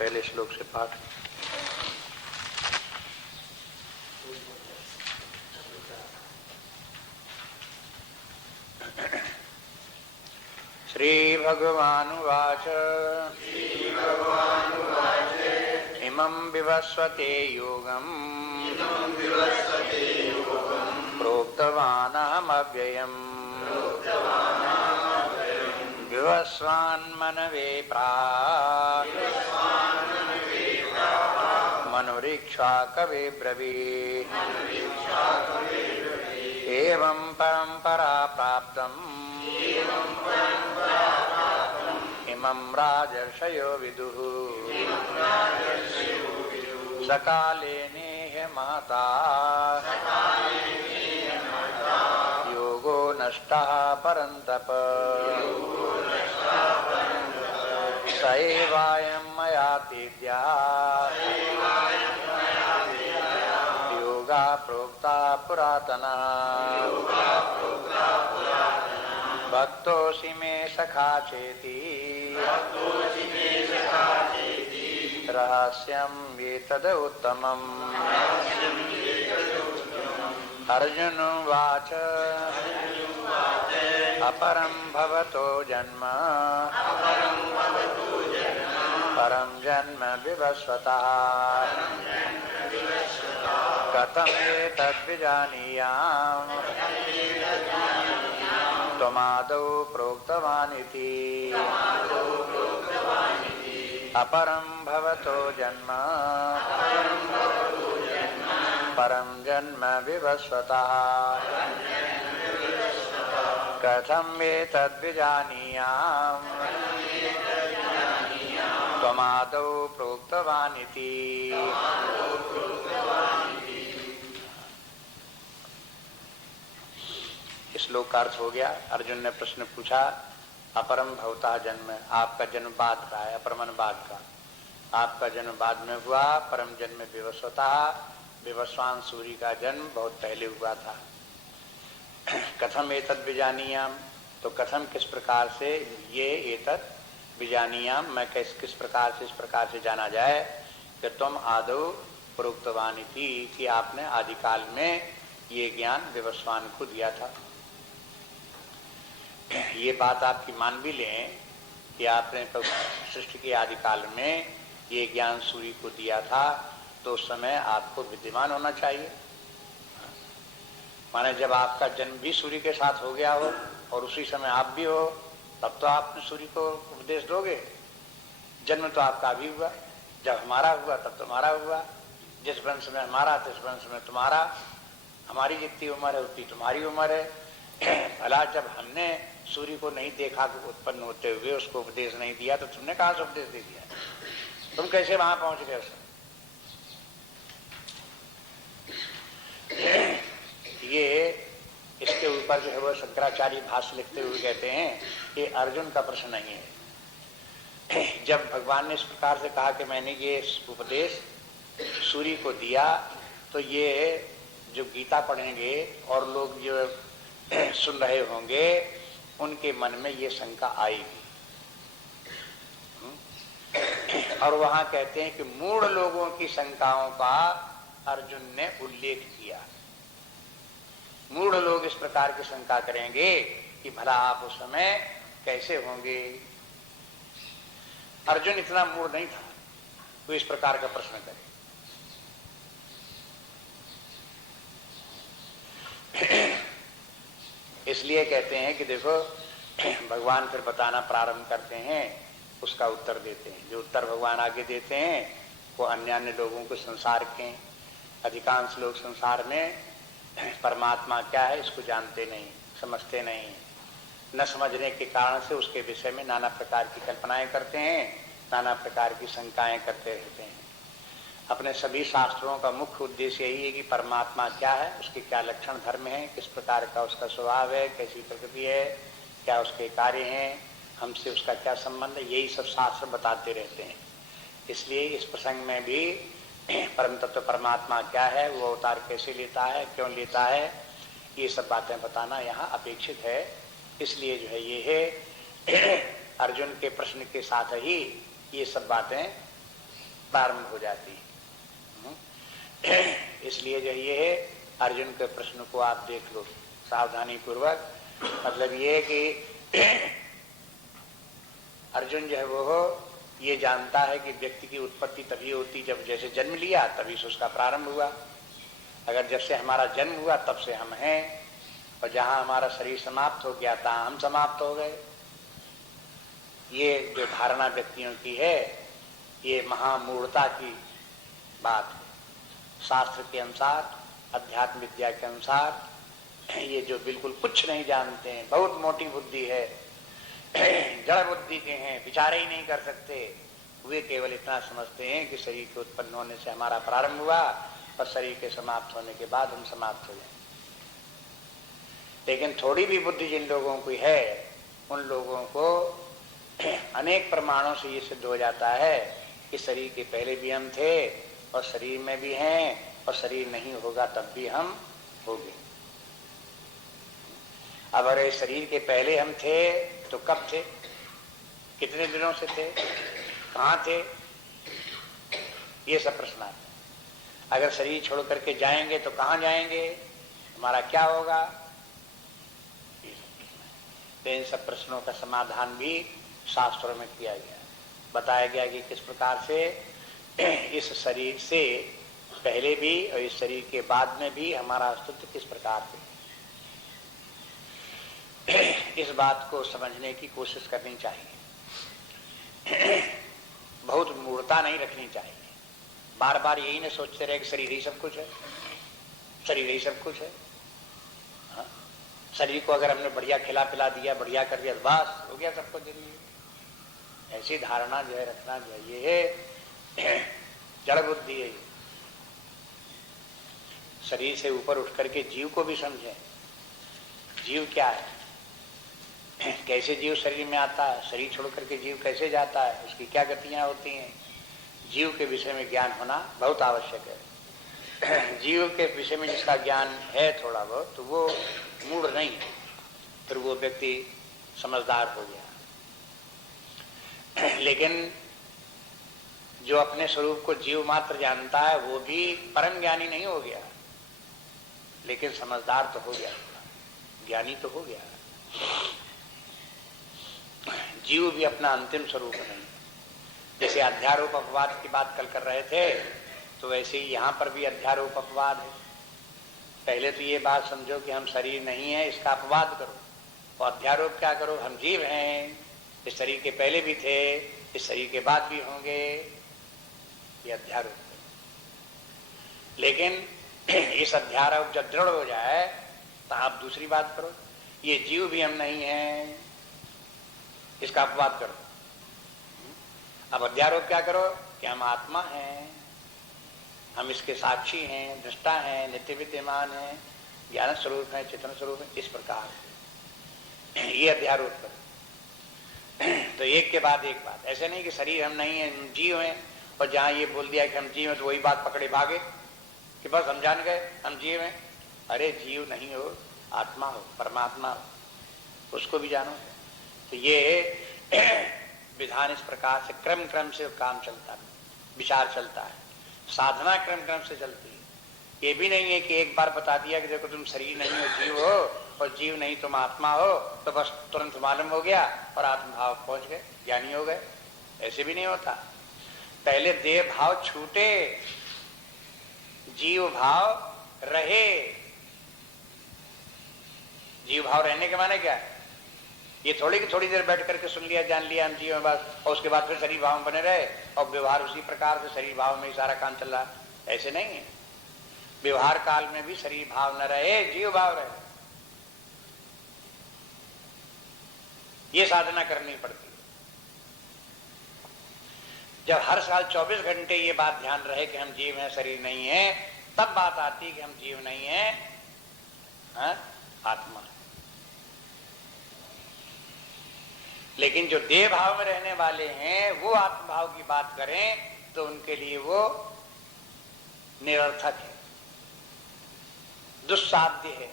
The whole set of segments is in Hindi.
पहले श्लोक से पाठ। श्री भगवानुवाच इमं विवस्वते योगम् प्रोक्तवानहमव्ययम् विवस्वान्मनवे प्राक् मनुरीक्षा कवे ब्रवीत् एवं परंपरा प्राप्तम् इमं राजर्षयो विदुः सकाले नेह महता योगो नष्टः परन्तप स एवायं मयातीद्या योगा प्रोक्ता पुरातना भक्तोऽसि मे सखा चेति रहस्यं एतद् उत्तमम्। अर्जुन उवाच अपरं भवतो जन्म परं जन्म विवस्वतः कथं एतद्विजानीयाम् त्वमादौ प्रोक्तवानिति। अपरं भवतो जन्म परं जन्म विवस्वतः कथं एतद्विजानीयाम् त्वमादौ प्रोक्तवानिति। श्लोक का अर्थ हो गया। अर्जुन ने प्रश्न पूछा अपरम भवता जन्म, आपका जन्म बाद का है, अपरमन बाद का, आपका जन्म बाद में हुआ। परम जन्म विवस्वता, विवस्वान सूर्य का जन्म बहुत पहले हुआ था। कथम एतद् विजानीयाम, तो कथम किस प्रकार से, ये एतद् विजानीयाम मैं किस प्रकार से, इस प्रकार से जाना जाए कि तुम आदौ प्रोक्तवानिति, कि आपने आदिकाल में ये ज्ञान विवस्वान को दिया था। ये बात आपकी मान भी लें कि आपने सृष्टि के आदिकाल में ये ज्ञान सूर्य को दिया था, तो उस समय आपको विद्यमान होना चाहिए। माने जब आपका जन्म भी सूर्य के साथ हो गया हो और उसी समय आप भी हो, तब तो आपने सूर्य को उपदेश दोगे। जन्म तो आपका भी हुआ, जब हमारा हुआ तब तुम्हारा हुआ। जिस वंश में हमारा तिस वंश में तुम्हारा, हमारी जितनी उम्र है उतनी तुम्हारी उम्र है। भला जब हमने सूर्य को नहीं देखा कि उत्पन्न होते हुए, उसको उपदेश नहीं दिया, तो तुमने कहाँ से उपदेश दे दिया? तुम कैसे वहां पहुंच गए उसमें? ये इसके ऊपर जो है वो शंकराचार्य भाष्य लिखते हुए कहते हैं कि अर्जुन का प्रश्न नहीं है। जब भगवान ने इस प्रकार से कहा कि मैंने ये उपदेश सूर्य को दिया, तो ये जो गीता पढ़ेंगे और लोग जो सुन रहे होंगे, उनके मन में ये शंका आएगी। और वहां कहते हैं कि मूढ़ लोगों की शंकाओं का अर्जुन ने उल्लेख किया। मूढ़ लोग इस प्रकार की शंका करेंगे कि भला आप उस समय कैसे होंगे। अर्जुन इतना मूढ़ नहीं था तो इस प्रकार का प्रश्न करे। इसलिए कहते हैं कि देखो, भगवान फिर बताना प्रारंभ करते हैं, उसका उत्तर देते हैं। जो उत्तर भगवान आगे देते हैं वो अन्य अन्य लोगों को, संसार के अधिकांश लोग संसार में परमात्मा क्या है इसको जानते नहीं, समझते नहीं। न समझने के कारण से उसके विषय में नाना प्रकार की कल्पनाएं करते हैं, नाना प्रकार की शंकाएं करते रहते हैं। अपने सभी शास्त्रों का मुख्य उद्देश्य यही है कि परमात्मा क्या है, उसके क्या लक्षण धर्म है, किस प्रकार का उसका स्वभाव है, कैसी प्रकृति है, क्या उसके कार्य हैं, हमसे उसका क्या संबंध है, यही सब शास्त्र बताते रहते हैं। इसलिए इस प्रसंग में भी परम तत्व परमात्मा क्या है, वो अवतार कैसे लेता है, क्यों लेता है, ये सब बातें बताना यहाँ अपेक्षित है। इसलिए जो है ये है अर्जुन के प्रश्न के साथ ही ये सब बातें प्रारंभ हो जाती है। इसलिए जो ये है, अर्जुन के प्रश्न को आप देख लो सावधानी पूर्वक। मतलब ये है कि अर्जुन जो है वो ये जानता है कि व्यक्ति की उत्पत्ति तभी होती जब जैसे जन्म लिया तभी से उसका प्रारंभ हुआ। अगर जब से हमारा जन्म हुआ तब से हम हैं, और जहां हमारा शरीर समाप्त हो गया तहां हम समाप्त हो गए। ये जो धारणा व्यक्तियों की है ये महामूढ़ता की बात है। शास्त्र के अनुसार, अध्यात्म विद्या के अनुसार ये जो बिल्कुल कुछ नहीं जानते हैं, बहुत मोटी बुद्धि है, जड़ बुद्धि के हैं, विचार ही नहीं कर सकते, वे केवल इतना समझते हैं कि शरीर के उत्पन्न होने से हमारा प्रारंभ हुआ और शरीर के समाप्त होने के बाद हम समाप्त हो जाएंगे। लेकिन थोड़ी भी बुद्धि जिन लोगों की है उन लोगों को अनेक प्रमाणों से ये सिद्ध हो जाता है कि शरीर के पहले भी हम थे और शरीर में भी हैं, और शरीर नहीं होगा तब भी हम होंगे। अब अरे शरीर के पहले हम थे तो कब थे, कितने दिनों से थे, कहाँ थे, ये सब प्रश्न आते हैं। अगर शरीर छोड़ करके जाएंगे तो कहाँ जाएंगे, हमारा क्या होगा, तो इन सब प्रश्नों का समाधान भी शास्त्रों में किया गया, बताया गया कि किस प्रकार से इस शरीर से पहले भी और इस शरीर के बाद में भी हमारा अस्तित्व किस प्रकार से। इस बात को समझने की कोशिश करनी चाहिए, बहुत मूर्खता नहीं रखनी चाहिए। बार बार यही न सोचते रहे कि शरीर ही सब कुछ है, शरीर ही सब कुछ है। हाँ? शरीर को अगर हमने बढ़िया खिला पिला दिया, बढ़िया कर दिया, बस हो गया सब कुछ जरूरी। ऐसी धारणा जो है रखना चाहिए, जड़ बुद्धि है। शरीर से ऊपर उठ करके जीव को भी समझें। जीव क्या है, कैसे जीव शरीर में आता है, शरीर छोड़ करके जीव कैसे जाता है, उसकी क्या गतियां होती हैं, जीव के विषय में ज्ञान होना बहुत आवश्यक है। जीव के विषय में जिसका ज्ञान है थोड़ा बहुत, तो वो मूढ़ नहीं है, फिर वो व्यक्ति समझदार हो गया। लेकिन जो अपने स्वरूप को जीव मात्र जानता है वो भी परम ज्ञानी नहीं हो गया, लेकिन समझदार तो हो गया, ज्ञानी तो हो गया। जीव भी अपना अंतिम स्वरूप नहीं। जैसे अध्यारोप अपवाद की बात कल कर रहे थे, तो वैसे ही यहाँ पर भी अध्यारोप अपवाद है। पहले तो ये बात समझो कि हम शरीर नहीं है, इसका अपवाद करो, और अध्यारोप क्या करो, हम जीव हैं, इस शरीर के पहले भी थे, इस शरीर के बाद भी होंगे, ये अध्यारोप है। लेकिन इस अध्यारोप जब दृढ़ हो जाए तो आप दूसरी बात करो, ये जीव भी हम नहीं हैं, इसका अपवाद करो। अब अध्यारोप क्या करो कि हम आत्मा हैं, हम इसके साक्षी हैं, दृष्टा हैं, नित्य विद्यमान हैं, ज्ञान स्वरूप है, चेतन स्वरूप है, इस प्रकार ये अध्यारोप करो। तो एक के बाद एक बात, ऐसे नहीं कि शरीर हम नहीं है, हम जीव हैं, और जहां ये बोल दिया कि हम जीव हैं तो वही बात पकड़े भागे कि बस हम जान गए हम जीव हैं। अरे जीव नहीं हो, आत्मा हो, परमात्मा हो, उसको भी जानो। तो ये विधान इस प्रकार से क्रम क्रम से काम चलता है, विचार चलता है, साधना क्रम क्रम से चलती है। ये भी नहीं है कि एक बार बता दिया कि देखो तुम शरीर नहीं हो, जीव हो, और जीव नहीं तुम आत्मा हो, तो बस तुरंत मालूम हो गया और आत्मभाव पहुंच गए, ज्ञानी हो गए। ऐसे भी नहीं होता। पहले देह भाव छूटे, जीव भाव रहे। जीव भाव रहने के माने क्या है, ये थोड़ी की थोड़ी देर बैठ करके सुन लिया, जान लिया हम जीव में बस, और उसके बाद फिर शरीर भाव में बने रहे और व्यवहार उसी प्रकार से शरीर भाव में ही सारा काम चल रहा। ऐसे नहीं है। व्यवहार काल में भी शरीर भाव न रहे, जीव भाव रहे। ये साधना करनी पड़ती है। जब हर साल 24 घंटे ये बात ध्यान रहे कि हम जीव हैं, शरीर नहीं है, तब बात आती है कि हम जीव नहीं है, आत्मा। लेकिन जो देह भाव में रहने वाले हैं वो आत्मभाव की बात करें तो उनके लिए वो निरर्थक है, दुस्साध्य है,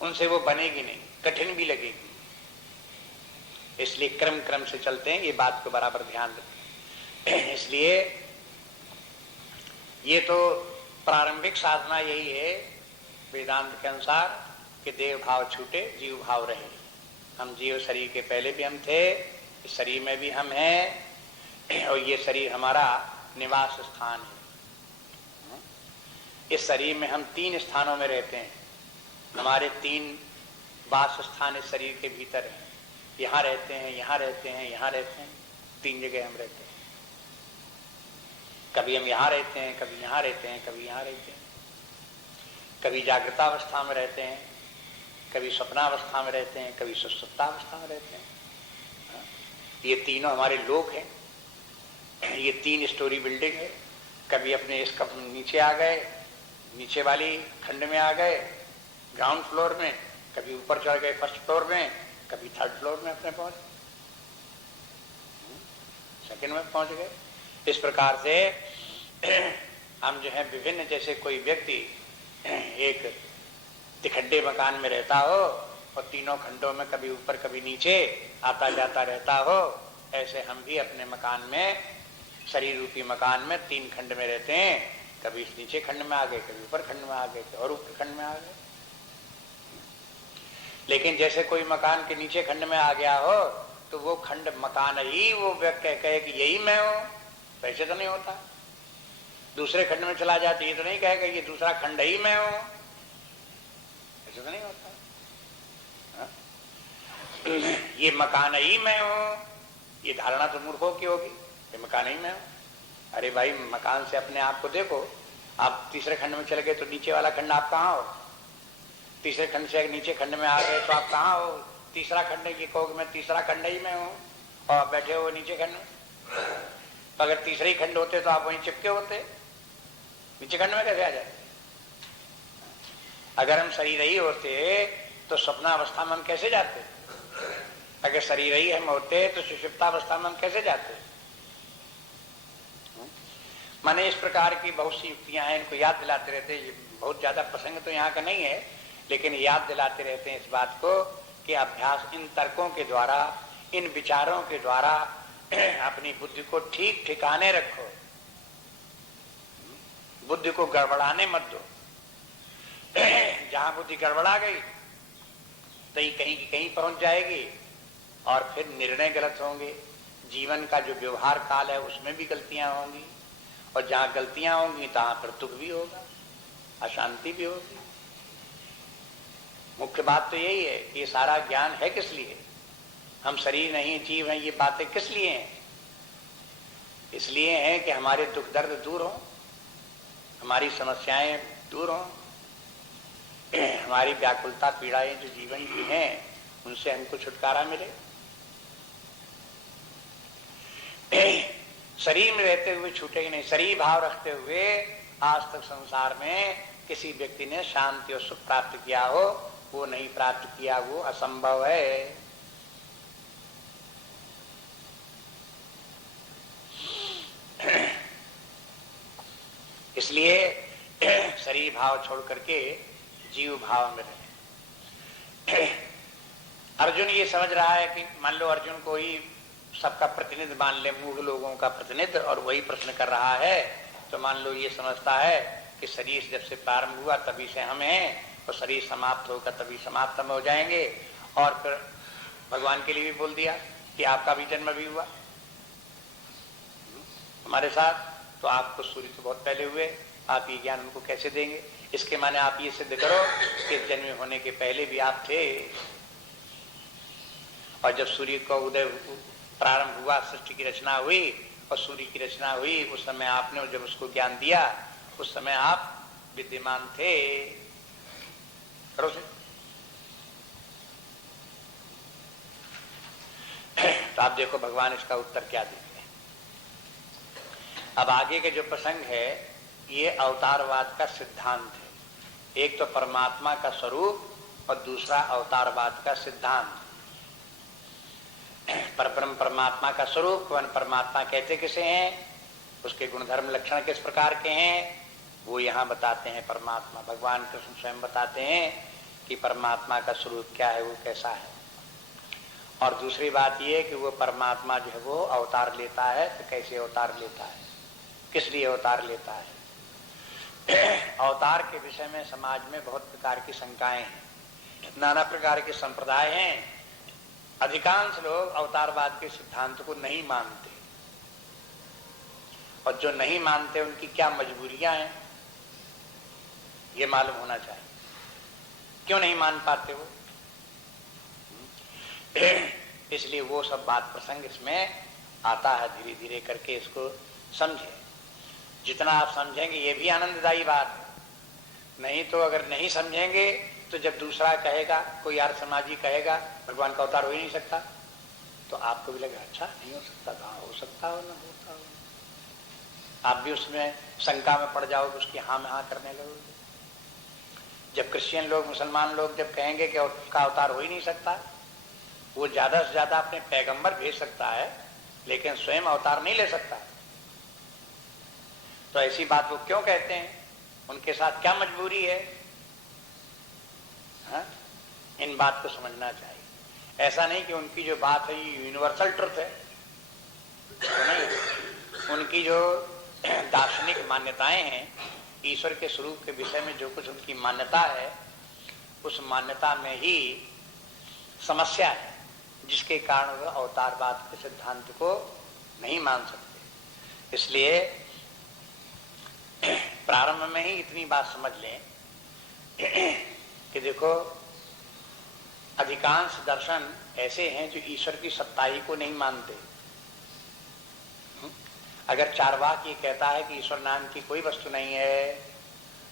उनसे वो बनेगी नहीं, कठिन भी लगेगी। इसलिए क्रम क्रम से चलते हैं, ये बात को बराबर ध्यान रखें। इसलिए ये तो प्रारंभिक साधना यही है वेदांत के अनुसार कि देह भाव छूटे, जीव भाव रहे। हम जीव शरीर के पहले भी हम थे, इस शरीर में भी हम हैं, और ये शरीर हमारा निवास स्थान है। इस शरीर में हम 3 स्थानों में रहते हैं। हमारे 3 वास स्थान इस शरीर के भीतर हैं। यहाँ रहते हैं, यहाँ रहते हैं, यहाँ रहते हैं, 3 जगह हम रहते हैं। कभी हम यहाँ रहते हैं, कभी यहाँ रहते हैं, कभी यहाँ रहते हैं। कभी जागृतावस्था में रहते हैं, कभी स्वप्नावस्था में रहते हैं, कभी सुषुप्तावस्था में रहते हैं। ये तीनों हमारे लोक हैं। ये 3 स्टोरी बिल्डिंग है। कभी अपने इस कप नीचे आ गए, नीचे वाली खंड में आ गए ग्राउंड फ्लोर में, कभी ऊपर चढ़ गए फर्स्ट फ्लोर में, कभी 3rd फ्लोर में अपने पहुंच, सेकंड में पहुंच गए। इस प्रकार से हम जो है विभिन्न, जैसे कोई व्यक्ति एक तिखड्डे मकान में रहता हो और 3 खंडों में कभी ऊपर कभी नीचे आता जाता रहता हो, ऐसे हम भी अपने मकान में, शरीर रूपी मकान में 3 खंड में रहते हैं। कभी इस नीचे खंड में आ गए, कभी ऊपर खंड में आ गए, और ऊपर खंड में आ गए। लेकिन जैसे कोई मकान के नीचे खंड में आ गया हो तो वो खंड मकान ही वो व्यक्ति कहे कि यही मैं हूं, वैसे तो नहीं होता। दूसरे खंड में चला जाते, ये तो नहीं कहेगा ये दूसरा खंड ही मैं हूं, ऐसे तो नहीं होता। ये मकान ही मैं हूं, ये धारणा तो मूर्खों की होगी, ये मकान ही मैं हूं। अरे भाई, मकान से अपने आप को देखो। आप तीसरे खंड में चले गए तो नीचे वाला खंड आप कहाँ हो? तीसरे खंड से नीचे खंड में आ गए तो आप कहाँ हो? तीसरा खंड ये कहोगे मैं तीसरा खंड ही में हूं, और आप बैठे हो नीचे खंड में। तो अगर तीसरे ही खंड होते तो आप वहीं चिपके होते, नीचे खंड में कैसे आ जाते? अगर हम शरीर ही होते तो स्वप्नावस्था में हम कैसे जाते? अगर शरीर ही हम होते तो सुषुप्तावस्था में हम कैसे जाते? माने इस प्रकार की बहुत सी युक्तियां हैं, इनको याद दिलाते रहते हैं। बहुत ज्यादा प्रसंग तो यहाँ का नहीं है, लेकिन याद दिलाते रहते हैं इस बात को कि अभ्यास, इन तर्कों के द्वारा, इन विचारों के द्वारा अपनी बुद्धि को ठीक ठिकाने रखो, बुद्धि को गड़बड़ाने मत दो। जहां बुद्धि गड़बड़ा गई तो ये कहीं की कहीं पहुंच जाएगी, और फिर निर्णय गलत होंगे। जीवन का जो व्यवहार काल है उसमें भी गलतियां होंगी, और जहां गलतियां होंगी तहां पर दुख भी होगा, अशांति भी होगी। मुख्य बात तो यही है कि ये सारा ज्ञान है किस लिए? हम शरीर नहीं जीव हैं, ये बातें किस लिए हैं? इसलिए हैं कि हमारे दुख दर्द दूर हो, हमारी समस्याएं दूर हो, हमारी व्याकुलता पीड़ाएं जो जीवन की हैं उनसे हमको छुटकारा मिले। शरीर में रहते हुए छूटेगी नहीं। शरीर भाव रखते हुए आज तक संसार में किसी व्यक्ति ने शांति और सुख प्राप्त किया हो, वो नहीं प्राप्त किया, वो असंभव है। इसलिए शरीर भाव छोड़ करके जीव भाव में रहे। अर्जुन ये समझ रहा है कि मान लो अर्जुन को ही सबका प्रतिनिधि मान ले, मूढ़ लोगों का प्रतिनिधि, और वही प्रश्न कर रहा है, तो मान लो ये समझता है कि शरीर जब से प्रारंभ हुआ तभी से हम हैं, और शरीर समाप्त होगा तभी समाप्त हम हो जाएंगे। और फिर भगवान के लिए भी बोल दिया कि आपका भी जन्म भी हुआ हमारे साथ, तो आपको सूर्य तो बहुत पहले हुए, आप ये ज्ञान उनको कैसे देंगे? इसके माने आप ये सिद्ध करो कि जन्म होने के पहले भी आप थे, और जब सूर्य का उदय प्रारंभ हुआ, सृष्टि की रचना हुई और सूर्य की रचना हुई, उस समय आपने जब उसको ज्ञान दिया उस समय आप विद्यमान थे। करो से तो आप देखो भगवान इसका उत्तर क्या देते हैं। अब आगे के जो प्रसंग है ये अवतारवाद का सिद्धांत है। एक तो परमात्मा का स्वरूप और दूसरा अवतारवाद का सिद्धांत। परब्रह्म परमात्मा का स्वरूप, परमात्मा कहते किसे हैं, उसके गुणधर्म लक्षण किस प्रकार के हैं, वो यहाँ बताते हैं। परमात्मा भगवान कृष्ण स्वयं बताते हैं कि परमात्मा का स्वरूप क्या है, वो कैसा है। और दूसरी बात यह कि वो परमात्मा जो है वो अवतार लेता है तो कैसे अवतार लेता है, किस लिए अवतार लेता है। अवतार के विषय में समाज में बहुत प्रकार की शंकाएं हैं, नाना प्रकार के संप्रदाय हैं। अधिकांश लोग अवतारवाद के सिद्धांत को नहीं मानते, और जो नहीं मानते उनकी क्या मजबूरियां हैं ये मालूम होना चाहिए। क्यों नहीं मान पाते वो? इसलिए वो सब बात प्रसंग इसमें आता है, धीरे धीरे करके इसको समझे। जितना आप समझेंगे ये भी आनंददायी बात है, नहीं तो अगर नहीं समझेंगे तो जब दूसरा कहेगा, कोई यार समाजी कहेगा भगवान का अवतार हो ही नहीं सकता, तो आपको भी लगे अच्छा नहीं हो सकता, कहाँ हो सकता हो, ना होता हो, आप भी उसमें शंका में पड़ जाओगे, उसकी हाँ में हाँ करने लगोगे। जब क्रिश्चियन लोग, मुसलमान लोग जब कहेंगे कि उसका अवतार हो ही नहीं सकता, वो ज्यादा से ज्यादा अपने पैगंबर भेज सकता है लेकिन स्वयं अवतार नहीं ले सकता, तो ऐसी बात वो क्यों कहते हैं? उनके साथ क्या मजबूरी है? हाँ? इन बात को समझना चाहिए। ऐसा नहीं कि उनकी जो बात है ये यूनिवर्सल ट्रुथ है, तो नहीं। उनकी जो दार्शनिक मान्यताएं हैं, ईश्वर के स्वरूप के विषय में जो कुछ उनकी मान्यता है, उस मान्यता में ही समस्या है, जिसके कारण वह अवतारवाद के सिद्धांत को नहीं मान सकते। इसलिए प्रारंभ में ही इतनी बात समझ लें कि देखो, अधिकांश दर्शन ऐसे हैं जो ईश्वर की सत्ताई को नहीं मानते। अगर चार्वाक ये कहता है कि ईश्वर नाम की कोई वस्तु नहीं है,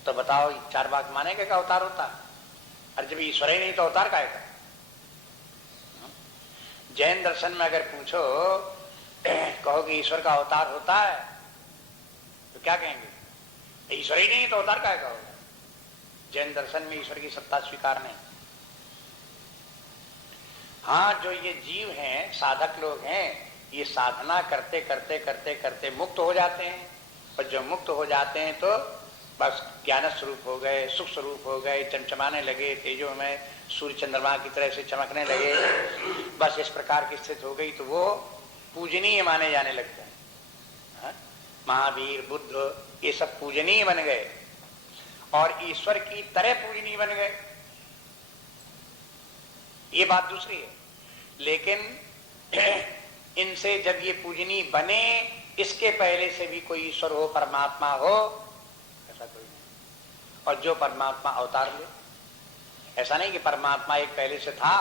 तो बताओ चार्वाक मानेगा क्या अवतार होता है? और जब ईश्वर ही नहीं तो अवतार का है? जैन दर्शन में अगर पूछो, कहो कि ईश्वर का अवतार होता है, तो क्या कहेंगे? ईश्वर ही नहीं तो अवतार का होगा। जैन दर्शन में ईश्वर की सत्ता स्वीकार नहीं। हाँ, जो ये जीव हैं, साधक लोग हैं, ये साधना करते करते करते करते मुक्त हो जाते हैं, और जब मुक्त हो जाते हैं तो बस ज्ञान स्वरूप हो गए, सुख स्वरूप हो गए, चमचमाने लगे, तेजो में सूर्य चंद्रमा की तरह से चमकने लगे, बस इस प्रकार की स्थिति हो गई तो वो पूजनीय माने जाने लगते हैं। महावीर, बुद्ध, ये सब पूजनीय बन गए और ईश्वर की तरह पूजनीय बन गए। ये बात दूसरी है, लेकिन इनसे जब ये पूजनीय बने, इसके पहले से भी कोई ईश्वर हो, परमात्मा हो, ऐसा कोई नहीं। और जो परमात्मा अवतार ले, ऐसा नहीं कि परमात्मा एक पहले से था,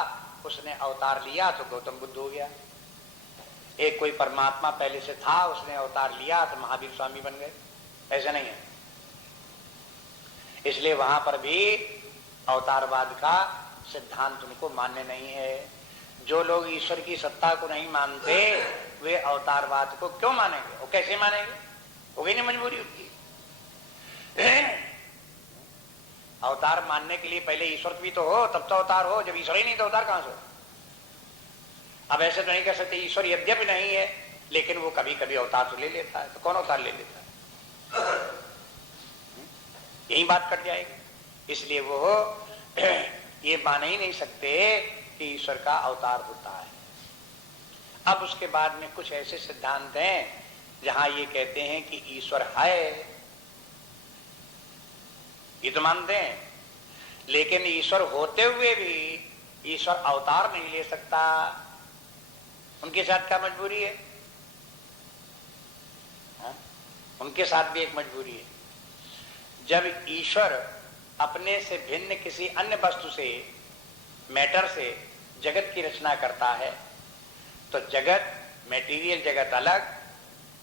उसने अवतार लिया तो गौतम बुद्ध हो गया। एक कोई परमात्मा पहले से था, उसने अवतार लिया तो महावीर स्वामी बन गए, ऐसा नहीं है। इसलिए वहां पर भी अवतारवाद का सिद्धांत उनको मान्य नहीं है। जो लोग ईश्वर की सत्ता को नहीं मानते, वे अवतारवाद को क्यों मानेंगे? वो कैसे मानेंगे? हो गई नहीं मजबूरी उनकी। अवतार मानने के लिए पहले ईश्वर भी तो हो, तब तो अवतार हो। जब ईश्वर ही नहीं तो अवतार कहां से हो? अब ऐसे तो नहीं कह सकते ईश्वर यद्यपि नहीं है लेकिन वो कभी कभी अवतार तो ले लेता है। तो कौन अवतार ले लेता है? यही बात कट जाएगी। इसलिए वो ये मान ही नहीं सकते कि ईश्वर का अवतार होता है। अब उसके बाद में कुछ ऐसे सिद्धांत हैं जहां ये कहते हैं कि ईश्वर है, ये तो मानते हैं, लेकिन ईश्वर होते हुए भी ईश्वर अवतार नहीं ले सकता। उनके साथ क्या मजबूरी है? उनके साथ भी एक मजबूरी है। जब ईश्वर अपने से भिन्न किसी अन्य वस्तु से, मैटर से जगत की रचना करता है, तो जगत, मैटीरियल जगत अलग,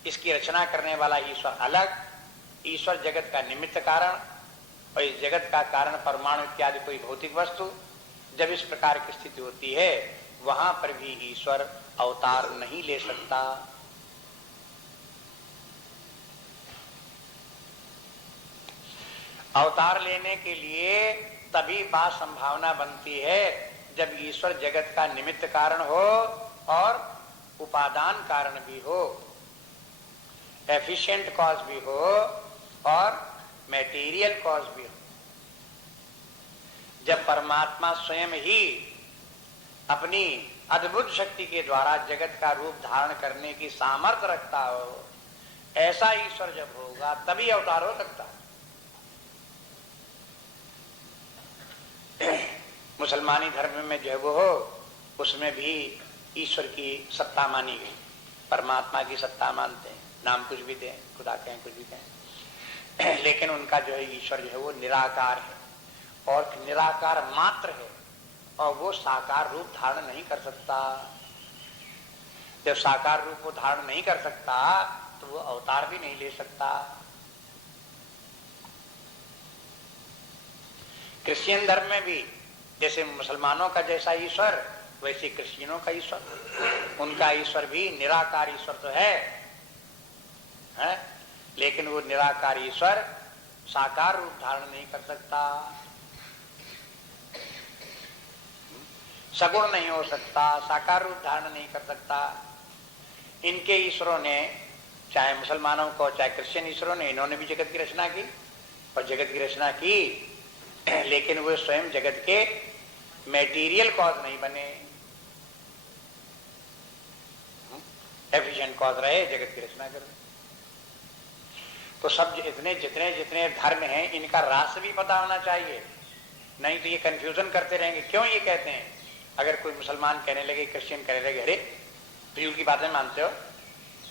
इसकी रचना करने वाला ईश्वर अलग। ईश्वर जगत का निमित्त कारण और इस जगत का कारण परमाणु इत्यादि कोई भौतिक वस्तु। जब इस प्रकार की स्थिति होती है, वहां पर भी ईश्वर अवतार नहीं ले सकता। अवतार लेने के लिए तभी बात संभावना बनती है जब ईश्वर जगत का निमित्त कारण हो और उपादान कारण भी हो, एफिशिएंट कॉज भी हो और मैटेरियल कॉज भी हो। जब परमात्मा स्वयं ही अपनी अद्भुत शक्ति के द्वारा जगत का रूप धारण करने की सामर्थ्य रखता हो, ऐसा ईश्वर जब होगा तभी अवतार हो सकता है। मुसलमानी धर्म में जो है वो हो, उसमें भी ईश्वर की सत्ता मानी गई, परमात्मा की सत्ता मानते हैं, नाम कुछ भी दें, खुदा कहें, कुछ भी कहें, लेकिन उनका जो है ईश्वर जो है वो निराकार है और निराकार मात्र है और वो साकार रूप धारण नहीं कर सकता। जब साकार रूप वो धारण नहीं कर सकता तो वो अवतार भी नहीं ले सकता। क्रिश्चियन धर्म में भी जैसे मुसलमानों का जैसा ईश्वर वैसे क्रिश्चियनों का ईश्वर, उनका ईश्वर भी निराकार ईश्वर तो है, लेकिन वो निराकार ईश्वर साकार रूप धारण नहीं कर सकता, सगुण नहीं हो सकता, साकार रूप धारण नहीं कर सकता। इनके ईश्वरों ने, चाहे मुसलमानों को चाहे क्रिश्चियन ईश्वरों ने, इन्होंने भी जगत की रचना की और जगत की रचना की, लेकिन वो स्वयं जगत के मेटीरियल कॉज नहीं बने, एफिशिएंट कॉज रहे जगत की रचना कर। तो सब जितने जितने जितने धर्म हैं इनका रास भी पता होना चाहिए, नहीं तो ये कंफ्यूजन करते रहेंगे। क्यों ये कहते हैं? अगर कोई मुसलमान कहने लगे, क्रिश्चियन कहने लगे, अरे फिजूल की बातें मानते हो,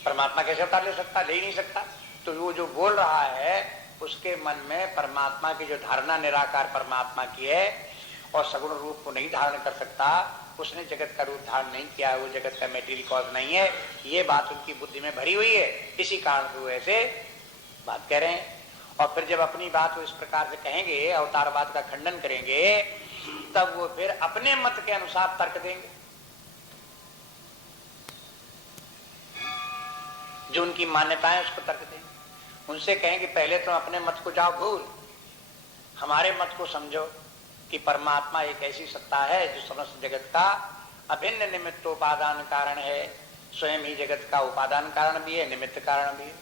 परमात्मा कैसे अवतार ले सकता, ले ही नहीं सकता, तो वो जो बोल रहा है उसके मन में परमात्मा की जो धारणा निराकार परमात्मा की है और सगुण रूप को नहीं धारण कर सकता, उसने जगत का रूप धारण नहीं किया, वो जगत का मेटीरियल कॉज नहीं है, ये बात उनकी बुद्धि में भरी हुई है, इसी कारण से वो ऐसे बात कह रहे हैं। और फिर जब अपनी बात वो इस प्रकार से कहेंगे, अवतारवाद का खंडन करेंगे, तब वो फिर अपने मत के अनुसार तर्क देंगे, जो उनकी मान्यताएं उसको तर्क देंगे। उनसे कहेंगे पहले तो अपने मत को जाओ भूल, हमारे मत को समझो कि परमात्मा एक ऐसी सत्ता है जो समस्त जगत का अभिन्न निमित्तोपादान कारण है, स्वयं ही जगत का उपादान कारण भी है, निमित्त कारण भी है।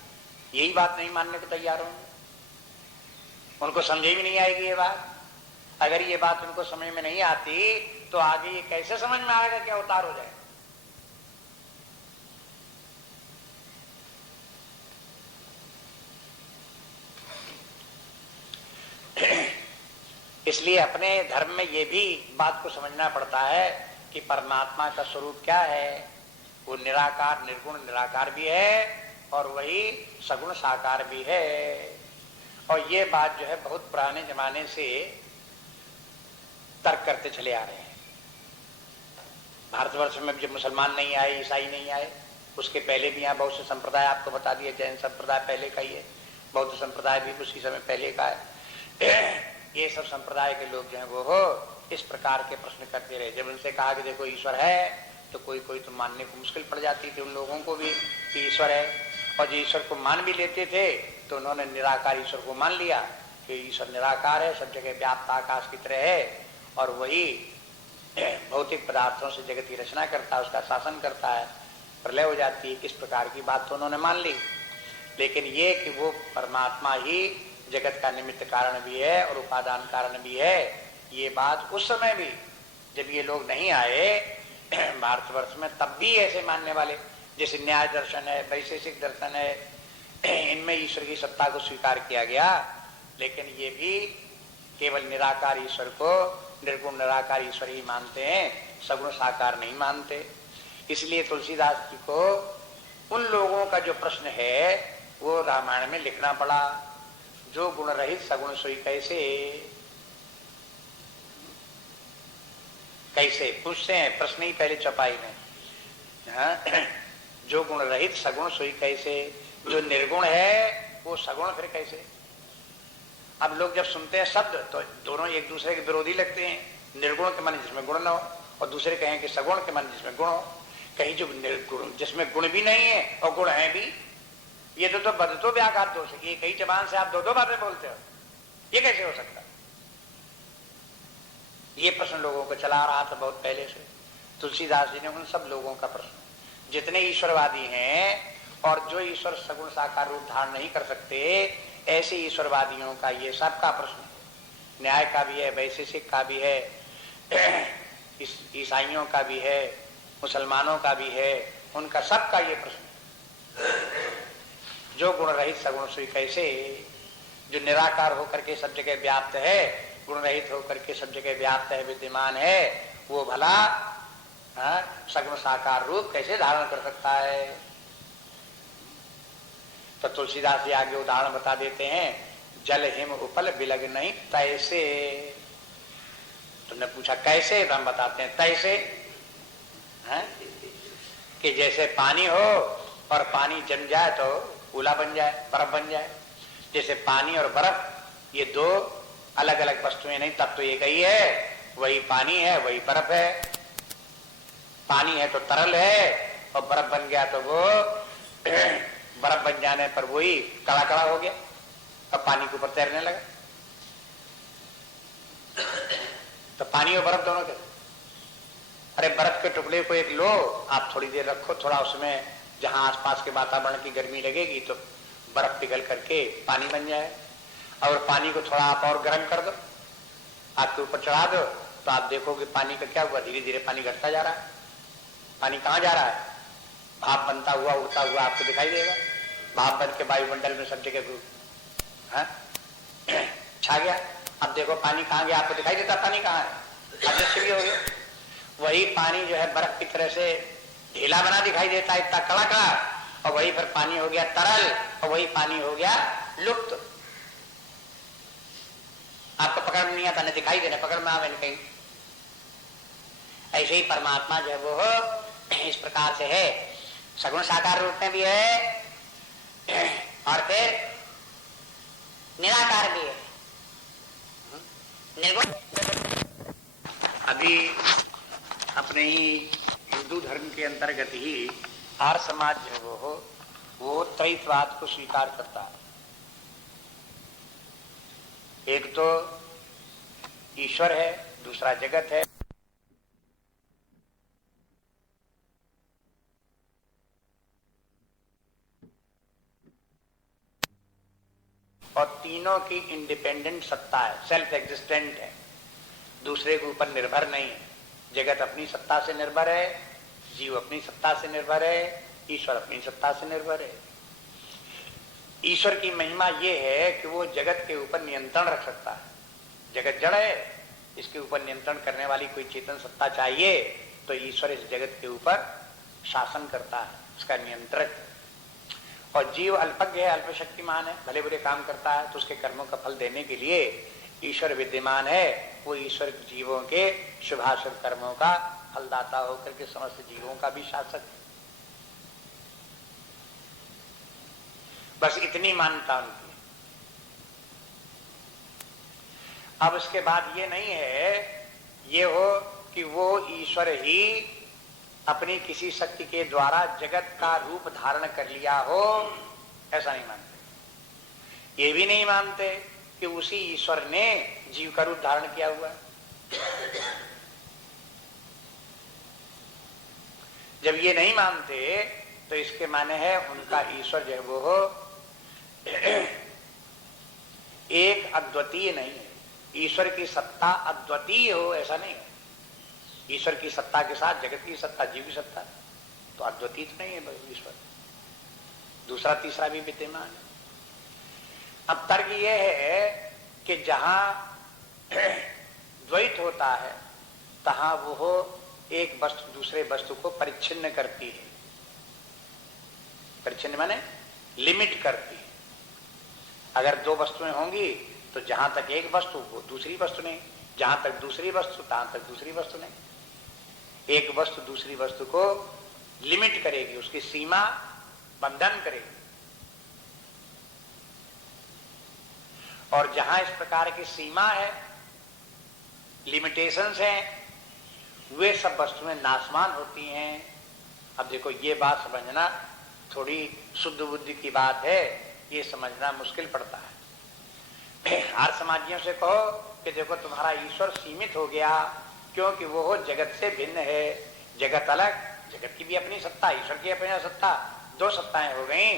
यही बात नहीं मानने को तैयार होंगे, उनको समझ भी नहीं आएगी ये बात। अगर ये बात उनको समझ में नहीं आती तो आगे ये कैसे समझ में आएगा कि अवतार हो जाए। इसलिए अपने धर्म में ये भी बात को समझना पड़ता है कि परमात्मा का स्वरूप क्या है, वो निराकार निर्गुण निराकार भी है और वही सगुण साकार भी है। और ये बात जो है बहुत पुराने जमाने से तर्क करते चले आ रहे हैं। भारतवर्ष में जब मुसलमान नहीं आए, ईसाई नहीं आए, उसके पहले भी यहाँ बहुत से संप्रदाय आपको बता दिए, जैन संप्रदाय पहले का ही है, बौद्ध संप्रदाय भी उसी समय पहले का है। ये सब संप्रदाय के लोग जो है वो इस प्रकार के प्रश्न करते रहे। जब उनसे कहा कि देखो ईश्वर है, तो कोई कोई तो मानने को मुश्किल पड़ जाती थी उन लोगों को भी कि ईश्वर है, और जो ईश्वर को मान भी लेते थे तो उन्होंने निराकार ईश्वर को मान लिया कि ईश्वर निराकार है, सब जगह व्याप्त आकाश की तरह है और वही भौतिक पदार्थों से जगत की रचना करता है, उसका शासन करता है, प्रलय हो जाती है। किस प्रकार की बात तो उन्होंने मान ली, लेकिन ये कि वो परमात्मा ही जगत का निमित्त कारण भी है और उपादान कारण भी है, ये बात उस समय भी जब ये लोग नहीं आए भारतवर्ष में, तब भी ऐसे मानने वाले, जैसे न्याय दर्शन है, वैशेषिक दर्शन है, इनमें ईश्वर की सत्ता को स्वीकार किया गया, लेकिन ये भी केवल निराकार ईश्वर को निर्गुण निराकार ईश्वर ही मानते हैं, सगुण साकार नहीं मानते। इसलिए तुलसीदास जी को उन लोगों का जो प्रश्न है वो रामायण में लिखना पड़ा, जो गुण रहित सगुण सोई कैसे। कैसे पूछते हैं प्रश्न ही पहले चौपाई में, जो गुण रहित सगुण सोई कैसे, जो निर्गुण है वो सगुण फिर कैसे। अब लोग जब सुनते हैं शब्द तो दोनों एक दूसरे के विरोधी लगते हैं। निर्गुण के मन जिसमें गुण न हो और दूसरे कहें कि सगुण के मन जिसमें गुण हो। कहीं जो निर्गुण जिसमें गुण भी नहीं है और गुण है भी, ये तो बदतो व्याघात दोष है। ये कई जबान से आप दो दो बातें बोलते हो, ये कैसे हो सकता? ये प्रश्न लोगों को चला रहा था बहुत पहले से। तुलसीदास जी ने उन सब लोगों का प्रश्न, जितने ईश्वरवादी हैं और जो ईश्वर सगुण साकार रूप धारण नहीं कर सकते, ऐसे ईश्वरवादियों का ये सबका प्रश्न, न्याय का भी है, वैशेषिक का भी है, ईसाइयों का भी है, मुसलमानों का भी है, उनका सबका ये प्रश्न है। जो गुण रहित सगुण सुई कैसे, जो निराकार होकर के सब जगह व्याप्त है, गुण रहित होकर के सब जगह व्याप्त है, विद्यमान है, वो भला सगुण साकार रूप कैसे धारण कर सकता है। तो तुलसीदास जी आगे उदाहरण बता देते हैं, जल हिम उपल बिलग नहीं तैसे। तुमने पूछा कैसे, तो हम बताते हैं तैसे है? कि जैसे पानी हो और पानी जम जाए तो ओला बन जाए, बर्फ बन जाए। जैसे पानी और बर्फ ये दो अलग अलग वस्तुएं नहीं, तब तो एक ही है, वही पानी है वही बर्फ है। पानी है तो तरल है और बर्फ बन गया तो वो बर्फ बन जाने पर वही कड़ा कड़ा हो गया, अब पानी के ऊपर तैरने लगा। तो पानी और बर्फ दोनों के, अरे बर्फ के टुकड़े को एक लो, आप थोड़ी देर रखो, थोड़ा उसमें जहां आसपास के वातावरण की गर्मी लगेगी तो बर्फ पिघल करके पानी बन जाए। और पानी को थोड़ा आप और गर्म कर दो, आपके ऊपर चढ़ा दो, तो आप देखोगे पानी का क्या हुआ, धीरे धीरे पानी घटता जा रहा है। पानी कहाँ जा रहा है, भाप बनता हुआ उड़ता हुआ आपको दिखाई देगा। भाप बन के वायुमंडल में सब जगह छा गया। अब देखो पानी कहाँ गया, आपको दिखाई देता पानी कहाँ है, अदृश्य भी हो गया। वही पानी जो है बर्फ की तरह से ढीला बना दिखाई देता है, इतना कड़ा कड़ा, और वही फिर पानी हो गया तरल, और वही पानी हो गया लुप्त। आपको पकड़ में नहीं आता, न दिखाई देना, पकड़ में आवे कहीं। ऐसे ही परमात्मा जो है वो इस प्रकार से है, सगुण साकार रूप में भी है और फिर निराकार भी है, निर्गुण। अभी अपने ही हिंदू धर्म के अंतर्गत ही आर्य समाज जो है वो त्रैतवाद को स्वीकार करता है। एक तो ईश्वर है, दूसरा जगत है, और तीनों की इंडिपेंडेंट सत्ता है, सेल्फ एग्जिस्टेंट है, दूसरे के ऊपर निर्भर नहीं है। जगत अपनी सत्ता से निर्भर है, जीव अपनी सत्ता से निर्भर है, ईश्वर अपनी सत्ता से निर्भर है। ईश्वर की महिमा ये है कि वो जगत के ऊपर नियंत्रण रख सकता है। जगत जड़ है, इसके ऊपर नियंत्रण करने वाली कोई चेतन सत्ता चाहिए, तो ईश्वर इस जगत के ऊपर शासन करता है, उसका नियंत्रक। और जीव अल्पज्ञ है, अल्पशक्तिमान है, भले बुरे काम करता है, तो उसके कर्मों का फल देने के लिए ईश्वर विद्यमान है। वो ईश्वर जीवों के शुभाशुभ कर्मों का फलदाता होकर के समस्त जीवों का भी शासक है। बस इतनी मान्यता उनकी। अब इसके बाद ये नहीं है ये हो कि वो ईश्वर ही अपनी किसी शक्ति के द्वारा जगत का रूप धारण कर लिया हो, ऐसा नहीं मानते। ये भी नहीं मानते कि उसी ईश्वर ने जीव का रूप धारण किया हुआ है। जब ये नहीं मानते तो इसके माने है उनका ईश्वर जो है वो हो एक अद्वितीय नहीं है। ईश्वर की सत्ता अद्वितीय हो ऐसा नहीं है। ईश्वर की सत्ता के साथ जगत की सत्ता, जीव की सत्ता, तो अद्वितीय नहीं है ईश्वर, दूसरा तीसरा भी विद्यमान है। अब तर्क यह है कि जहां द्वैत होता है तहां वो एक वस्तु दूसरे वस्तु को परिच्छिन्न करती है। परिच्छिन्न माने लिमिट करती है। अगर दो वस्तुएं होंगी तो जहां तक एक वस्तु वो दूसरी वस्तु नहीं, जहां तक दूसरी वस्तु तहां तक दूसरी वस्तु नहीं। एक वस्तु दूसरी वस्तु को लिमिट करेगी, उसकी सीमा बंधन करेगी। और जहां इस प्रकार की सीमा है, लिमिटेशंस हैं, वे सब वस्तुएं नाशवान होती हैं। अब देखो ये बात समझना थोड़ी शुद्ध बुद्धि की बात है, ये समझना मुश्किल पड़ता है। हर समाजियों से कहो कि देखो तुम्हारा ईश्वर सीमित हो गया, क्योंकि वो जगत से भिन्न है। जगत अलग, जगत की भी अपनी सत्ता, ईश्वर की अपनी सत्ता, दो सत्ताएं हो गई,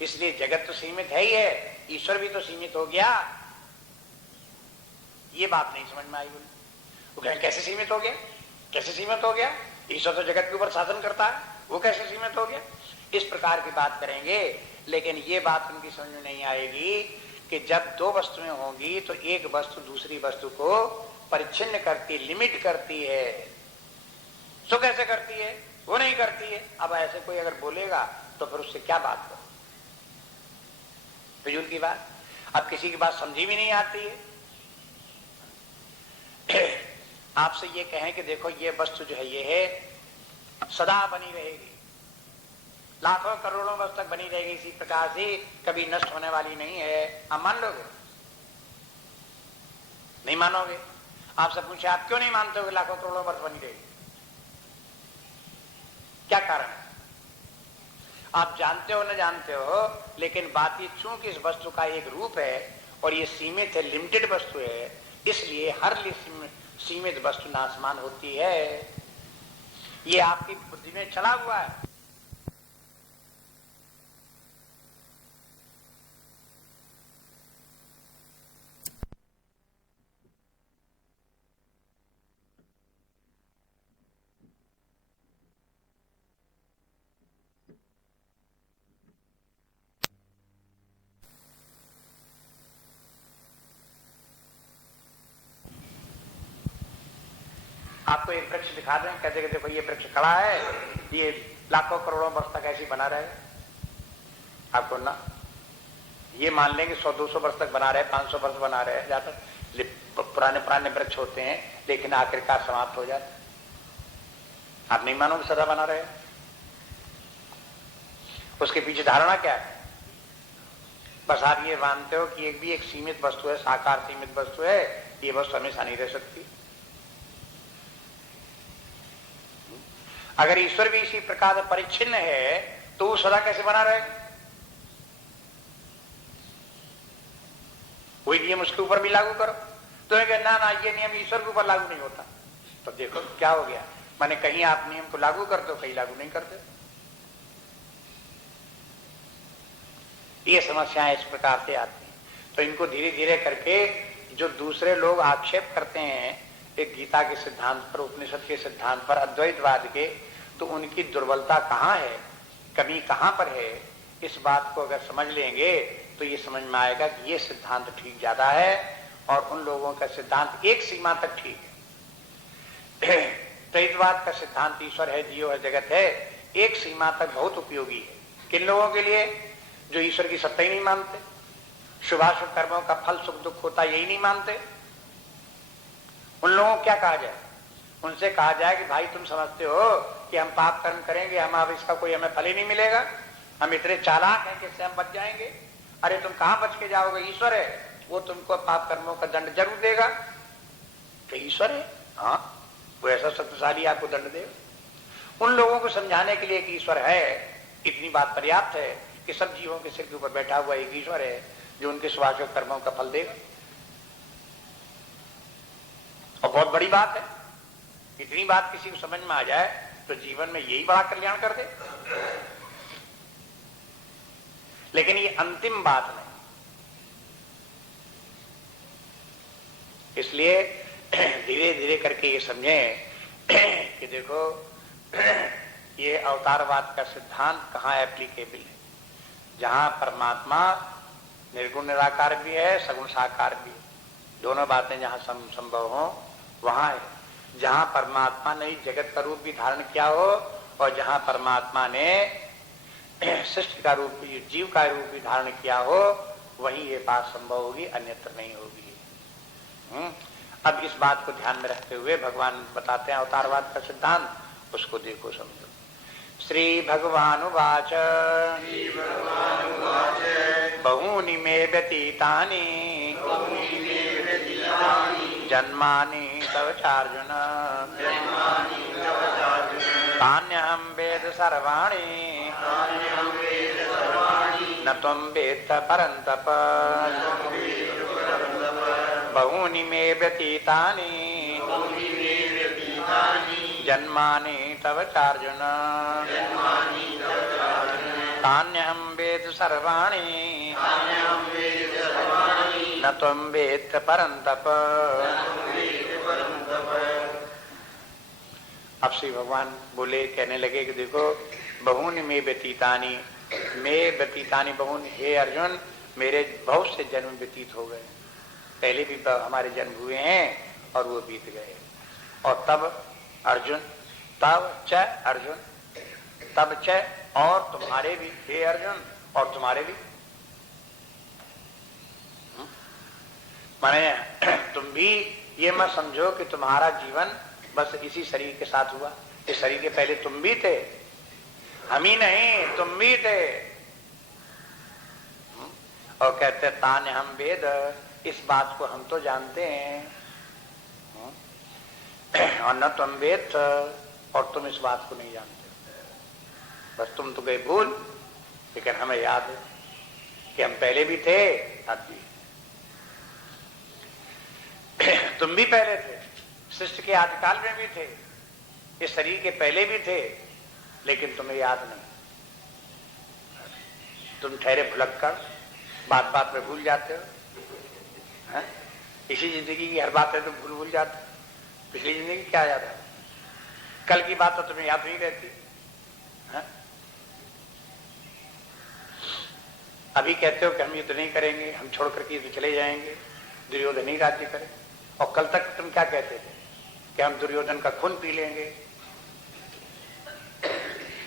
इसलिए जगत तो सीमित है ही है, ईश्वर भी तो सीमित हो गया। ये बात नहीं समझ में आई। वो कहें कैसे सीमित हो गया, कैसे सीमित हो गया, ईश्वर तो जगत के ऊपर शासन करता है, वो कैसे सीमित हो गया? इस प्रकार की बात करेंगे। लेकिन ये बात उनकी समझ में नहीं आएगी कि जब दो वस्तुएं होंगी तो एक वस्तु दूसरी वस्तु को परिच्छिन्न करती, लिमिट करती है। तो कैसे करती है? वो नहीं करती है। अब ऐसे कोई अगर बोलेगा तो फिर उससे क्या बात करो? फिजूल की बात। अब किसी की बात समझी भी नहीं आती है। आपसे ये कहें कि देखो ये वस्तु जो है ये है सदा बनी रहेगी, लाखों करोड़ों वर्ष तक बनी रहेगी, इसी प्रकार से कभी नष्ट होने वाली नहीं है, आप मान लोगे? नहीं मानोगे। आपसे पूछे आप क्यों नहीं मानते हो कि लाखों करोड़ों वर्ष बनी रहेगी? क्या कारण है? आप जानते हो न जानते हो, लेकिन बात ये चूंकि इस वस्तु का एक रूप है और ये सीमित है, लिमिटेड वस्तु है, इसलिए हर सीमित वस्तु नाशमान होती है। ये आपकी बुद्धि में चला हुआ है। आपको एक वृक्ष दिखा दें, कहते देखो ये वृक्ष खड़ा है, ये लाखों करोड़ों वर्ष तक ऐसी बना रहे, आपको ना ये मान लेंगे 100-200 वर्ष तक बना रहे, 500 वर्ष बना रहे, ज्यादा पुराने वृक्ष होते हैं, लेकिन आखिरकार समाप्त हो जाते। आप नहीं मानोगे सदा बना रहे? उसके पीछे धारणा क्या है? बस आप ये मानते हो कि एक भी एक सीमित वस्तु है, साकार सीमित वस्तु है, ये वस्तु हमेशा नहीं रह सकती। अगर ईश्वर भी इसी प्रकार से परिच्छिन्न है तो वो सदा कैसे बना रहे? कोई नियम उसके ऊपर भी लागू करो तो ना ये नियम ईश्वर के ऊपर लागू नहीं होता। तो देखो क्या हो गया, माने कहीं आप नियम को लागू करते हो, कहीं लागू नहीं करते। ये समस्याएं इस प्रकार से आती हैं। तो इनको धीरे धीरे करके जो दूसरे लोग आक्षेप करते हैं एक गीता के सिद्धांत पर, उपनिषद के सिद्धांत पर, अद्वैतवाद के, तो उनकी दुर्बलता कहाँ है, कमी कहाँ पर है, इस बात को अगर समझ लेंगे तो ये समझ में आएगा कि ये सिद्धांत ठीक ज्यादा है और उन लोगों का सिद्धांत एक सीमा तक ठीक है। द्वैतवाद का सिद्धांत ईश्वर है, जीव है, जगत है, एक सीमा तक बहुत उपयोगी है। किन लोगों के लिए? जो ईश्वर की सत्ता ही नहीं मानते, शुभाशुभ कर्मों का फल सुख दुख होता यही नहीं मानते, उन लोगों को क्या कहा जाए? उनसे कहा जाए कि भाई तुम समझते हो कि हम पाप कर्म करेंगे, हम अब इसका कोई हमें फल ही नहीं मिलेगा, हम इतने चालाक हैं कि इससे हम बच जाएंगे। अरे तुम कहां बच के जाओगे? ईश्वर है, वो तुमको पाप कर्मों का दंड जरूर देगा। तो ईश्वर है, हाँ, वो ऐसा शक्तिशाली आपको दंड देगा। उन लोगों को समझाने के लिए कि ईश्वर है, इतनी बात पर्याप्त है कि सब जीवों के सिर के ऊपर बैठा हुआ एक ईश्वर है जो उनके शुभाशुभ कर्मों का फल देगा। और बहुत बड़ी बात है, इतनी बात किसी को समझ में आ जाए तो जीवन में यही बड़ा कल्याण कर दे। लेकिन ये अंतिम बात नहीं, इसलिए धीरे धीरे करके ये समझें कि देखो ये अवतारवाद का सिद्धांत कहाँ एप्लीकेबल है। जहां परमात्मा निर्गुण निराकार भी है, सगुण साकार भी है, दोनों बातें जहां संभव हो वहां है। जहां परमात्मा ने जगत का रूप भी धारण किया हो और जहां परमात्मा ने सृष्टि का रूप भी, जीव का रूप भी धारण किया हो, वहीं ये बात संभव होगी, अन्यत्र नहीं होगी। अब इस बात को ध्यान में रखते हुए भगवान बताते हैं अवतारवाद का सिद्धांत, उसको देखो समझो। श्री भगवान उवाच बहूनि मे व्यतीतानि जन्मानि तव चार्जुन तान्यहं वेद सर्वाणि न त्वं वेत्थ परन्तप। बहूनि मे व्यतीतानि जन्मानि तव चार्जुन तान्यहं वेद सर्वाणि न त्वं वेत्थ परन्तप। अब श्री भगवान बोले, कहने लगे कि देखो, बहूनि में व्यतीतानी, में व्यतीतानी बहून, हे अर्जुन मेरे बहुत से जन्म व्यतीत हो गए, पहले भी हमारे जन्म हुए हैं और वो बीत गए। और तब अर्जुन, तब च अर्जुन, तब च और तुम्हारे भी, हे अर्जुन और तुम्हारे भी, माने तुम भी ये मत समझो कि तुम्हारा जीवन बस इसी शरीर के साथ हुआ। इस शरीर के पहले तुम भी थे, हम ही नहीं तुम भी थे। और कहते तान हम वेद, इस बात को हम तो जानते हैं, और न तुम वेद और तुम इस बात को नहीं जानते। बस तुम तो गए भूल, लेकिन हमें याद है कि हम पहले भी थे अब भी। तुम भी पहले थे, सृष्टि के आदिकाल में भी थे, इस शरीर के पहले भी थे, लेकिन तुम्हें याद नहीं। तुम ठहरे भुलक्कड़, बात बात में भूल जाते हो। है? इसी जिंदगी की हर बात है तुम भूल जाते हो, पिछली जिंदगी क्या याद है? कल की बात तो तुम्हें याद नहीं रहती है? अभी कहते हो कि हम युद्ध नहीं करेंगे, हम छोड़ करके युद्ध चले जाएंगे, दुर्योधन ही राज्य करे, और कल तक तुम क्या कहते थे कि हम दुर्योधन का खून पी लेंगे।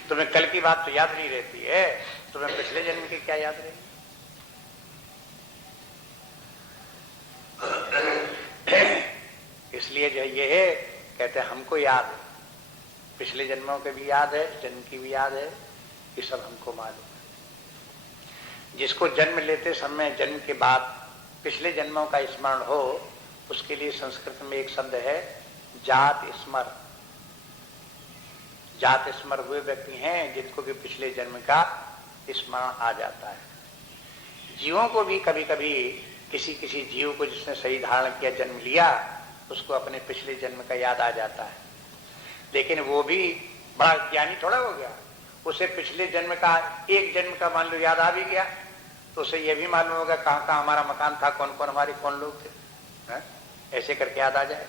तुम्हें कल की बात तो याद नहीं रहती है, तुम्हें पिछले जन्म की क्या याद रहेगी? इसलिए जो ये है, कहते हैं हमको याद है, पिछले जन्मों के भी याद है, जन्म की भी याद है, ये सब हमको मालूम है। जिसको जन्म लेते समय, जन्म के बाद पिछले जन्मों का स्मरण हो, उसके लिए संस्कृत में एक शब्द है जात स्मर। जात स्मर हुए व्यक्ति हैं जिनको भी पिछले जन्म का स्मरण आ जाता है। जीवों को भी कभी कभी किसी किसी जीव को जिसने सही धारण किया, जन्म लिया, उसको अपने पिछले जन्म का याद आ जाता है, लेकिन वो भी बड़ा ज्ञानी थोड़ा हो गया। उसे पिछले जन्म का, एक जन्म का मान लो याद आ भी गया, तो उसे यह भी मालूम होगा कहाँ कहाँ हमारा मकान था, कौन कौन हमारे कौन लोग थे, है? ऐसे करके याद आ जाए।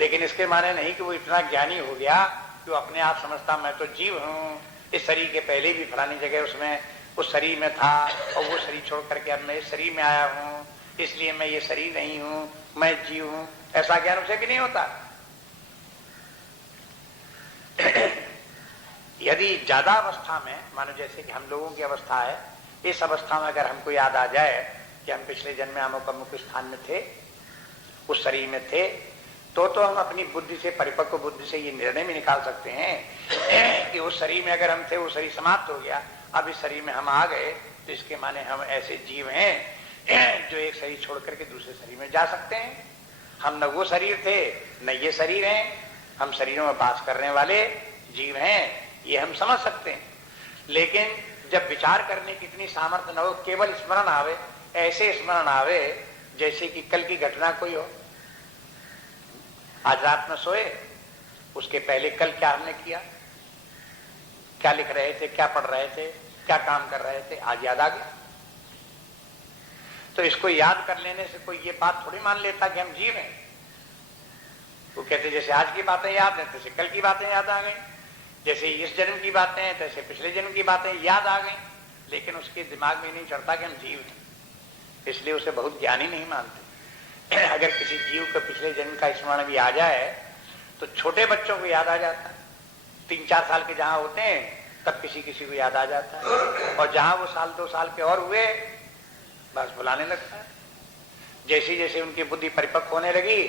लेकिन इसके माने नहीं कि वो इतना ज्ञानी हो गया कि वो अपने आप समझता मैं तो जीव हूँ, इस शरीर के पहले भी फलानी जगह उसमें उस शरीर में था, और वो शरीर छोड़ करके अब मैं इस शरीर में आया हूँ, इसलिए मैं ये शरीर नहीं हूँ, मैं जीव हूँ। ऐसा ज्ञान उसे भी नहीं होता। यदि ज्यादा अवस्था में, मानो जैसे कि हम लोगों की अवस्था है, इस अवस्था में अगर हमको याद आ जाए कि हम पिछले जन्म में अमुक अमुक स्थान में थे, उस शरीर में थे, तो हम अपनी बुद्धि से, परिपक्व बुद्धि से ये निर्णय भी निकाल सकते हैं कि उस शरीर में अगर हम थे, वो शरीर समाप्त हो गया, अब इस शरीर में हम आ गए, तो इसके माने हम ऐसे जीव हैं जो एक शरीर छोड़ करके दूसरे शरीर में जा सकते हैं। हम न वो शरीर थे न ये शरीर हैं, हम शरीरों में बास करने वाले जीव हैं, ये हम समझ सकते हैं। लेकिन जब विचार करने की इतनी सामर्थ्य न हो, केवल स्मरण आवे, ऐसे स्मरण आवे जैसे कि कल की घटना कोई हो। आज रात में सोए, उसके पहले कल क्या हमने किया, क्या लिख रहे थे, क्या पढ़ रहे थे, क्या काम कर रहे थे, आज याद आ गया। तो इसको याद कर लेने से कोई ये बात थोड़ी मान लेता कि हम जीव हैं। वो कहते जैसे आज की बातें याद हैं, तैसे कल की बातें याद आ गई, जैसे इस जन्म की बातें हैं, तैसे पिछले जन्म की बातें याद आ गई, लेकिन उसके दिमाग में नहीं चढ़ता कि हम जीव थे, इसलिए उसे बहुत ज्ञानी नहीं मानते। अगर किसी जीव को पिछले जन्म का स्मरण भी आ जाए, तो छोटे बच्चों को याद आ जाता है, 3-4 साल के जहां होते हैं तब किसी किसी को याद आ जाता है, और जहां वो 1-2 साल के और हुए, बस बुलाने लगता है। जैसे जैसे उनकी बुद्धि परिपक्व होने लगी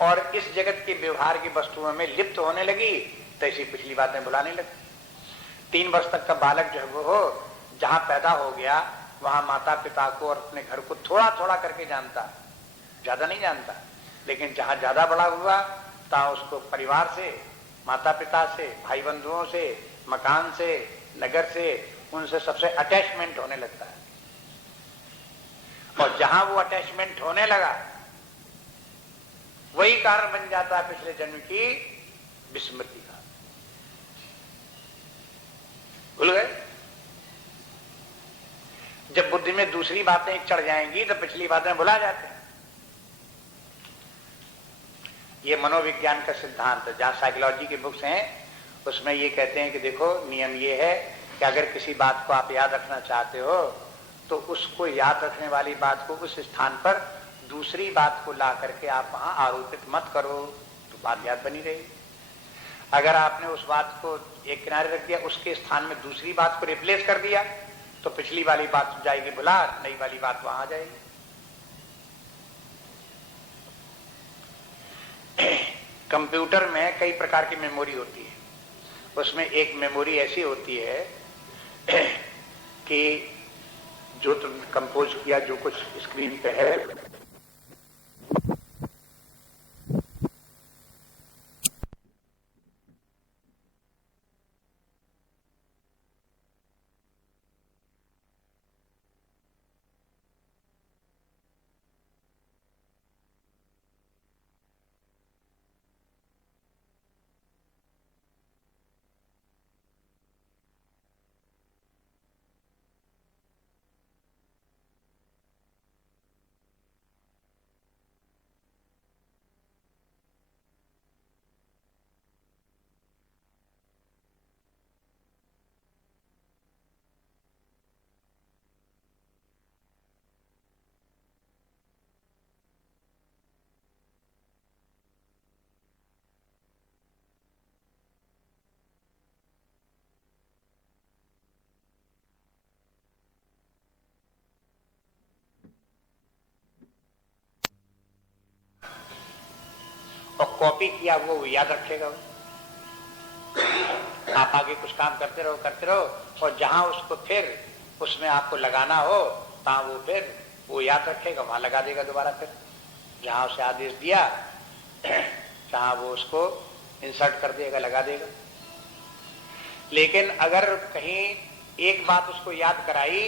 और इस जगत के व्यवहार की वस्तुओं में लिप्त होने लगी, तैसी पिछली बातें बुलाने लगी। 3 वर्ष तक का बालक जो है वो हो, जहां पैदा हो गया वहां माता पिता को और अपने घर को थोड़ा थोड़ा करके जानता, ज्यादा नहीं जानता, लेकिन जहां ज्यादा बड़ा हुआ तहां उसको परिवार से, माता पिता से, भाई बंधुओं से, मकान से, नगर से, उनसे सबसे अटैचमेंट होने लगता है। और जहां वो अटैचमेंट होने लगा, वही कारण बन जाता है पिछले जन्म की विस्मृति का। भूल गए? जब बुद्धि में दूसरी बातें चढ़ जाएंगी तो पिछली बातें भुला जाते हैं। ये मनोविज्ञान का सिद्धांत है। जहाँ साइकोलॉजी के बुक्स हैं उसमें ये कहते हैं कि देखो नियम ये है कि अगर किसी बात को आप याद रखना चाहते हो तो उसको याद रखने वाली बात को उस स्थान पर दूसरी बात को ला करके आप वहां आरोपित मत करो, तो बात याद बनी रहेगी। अगर आपने उस बात को एक किनारे रख दिया, उसके स्थान में दूसरी बात को रिप्लेस कर दिया, तो पिछली वाली बात जाएगी भुला, नई वाली बात वहां आ जाएगी। कंप्यूटर में कई प्रकार की मेमोरी होती है। उसमें एक मेमोरी ऐसी होती है कि जो तुम कंपोज किया, जो कुछ स्क्रीन पे है, और कॉपी किया वो याद रखेगा। आप आगे कुछ काम करते रहो और जहां उसको फिर उसमें आपको लगाना हो तहां वो फिर वो याद रखेगा, वहां लगा देगा दोबारा। फिर जहां उसे आदेश दिया जहां वो उसको इंसर्ट कर देगा, लगा देगा। लेकिन अगर कहीं एक बात उसको याद कराई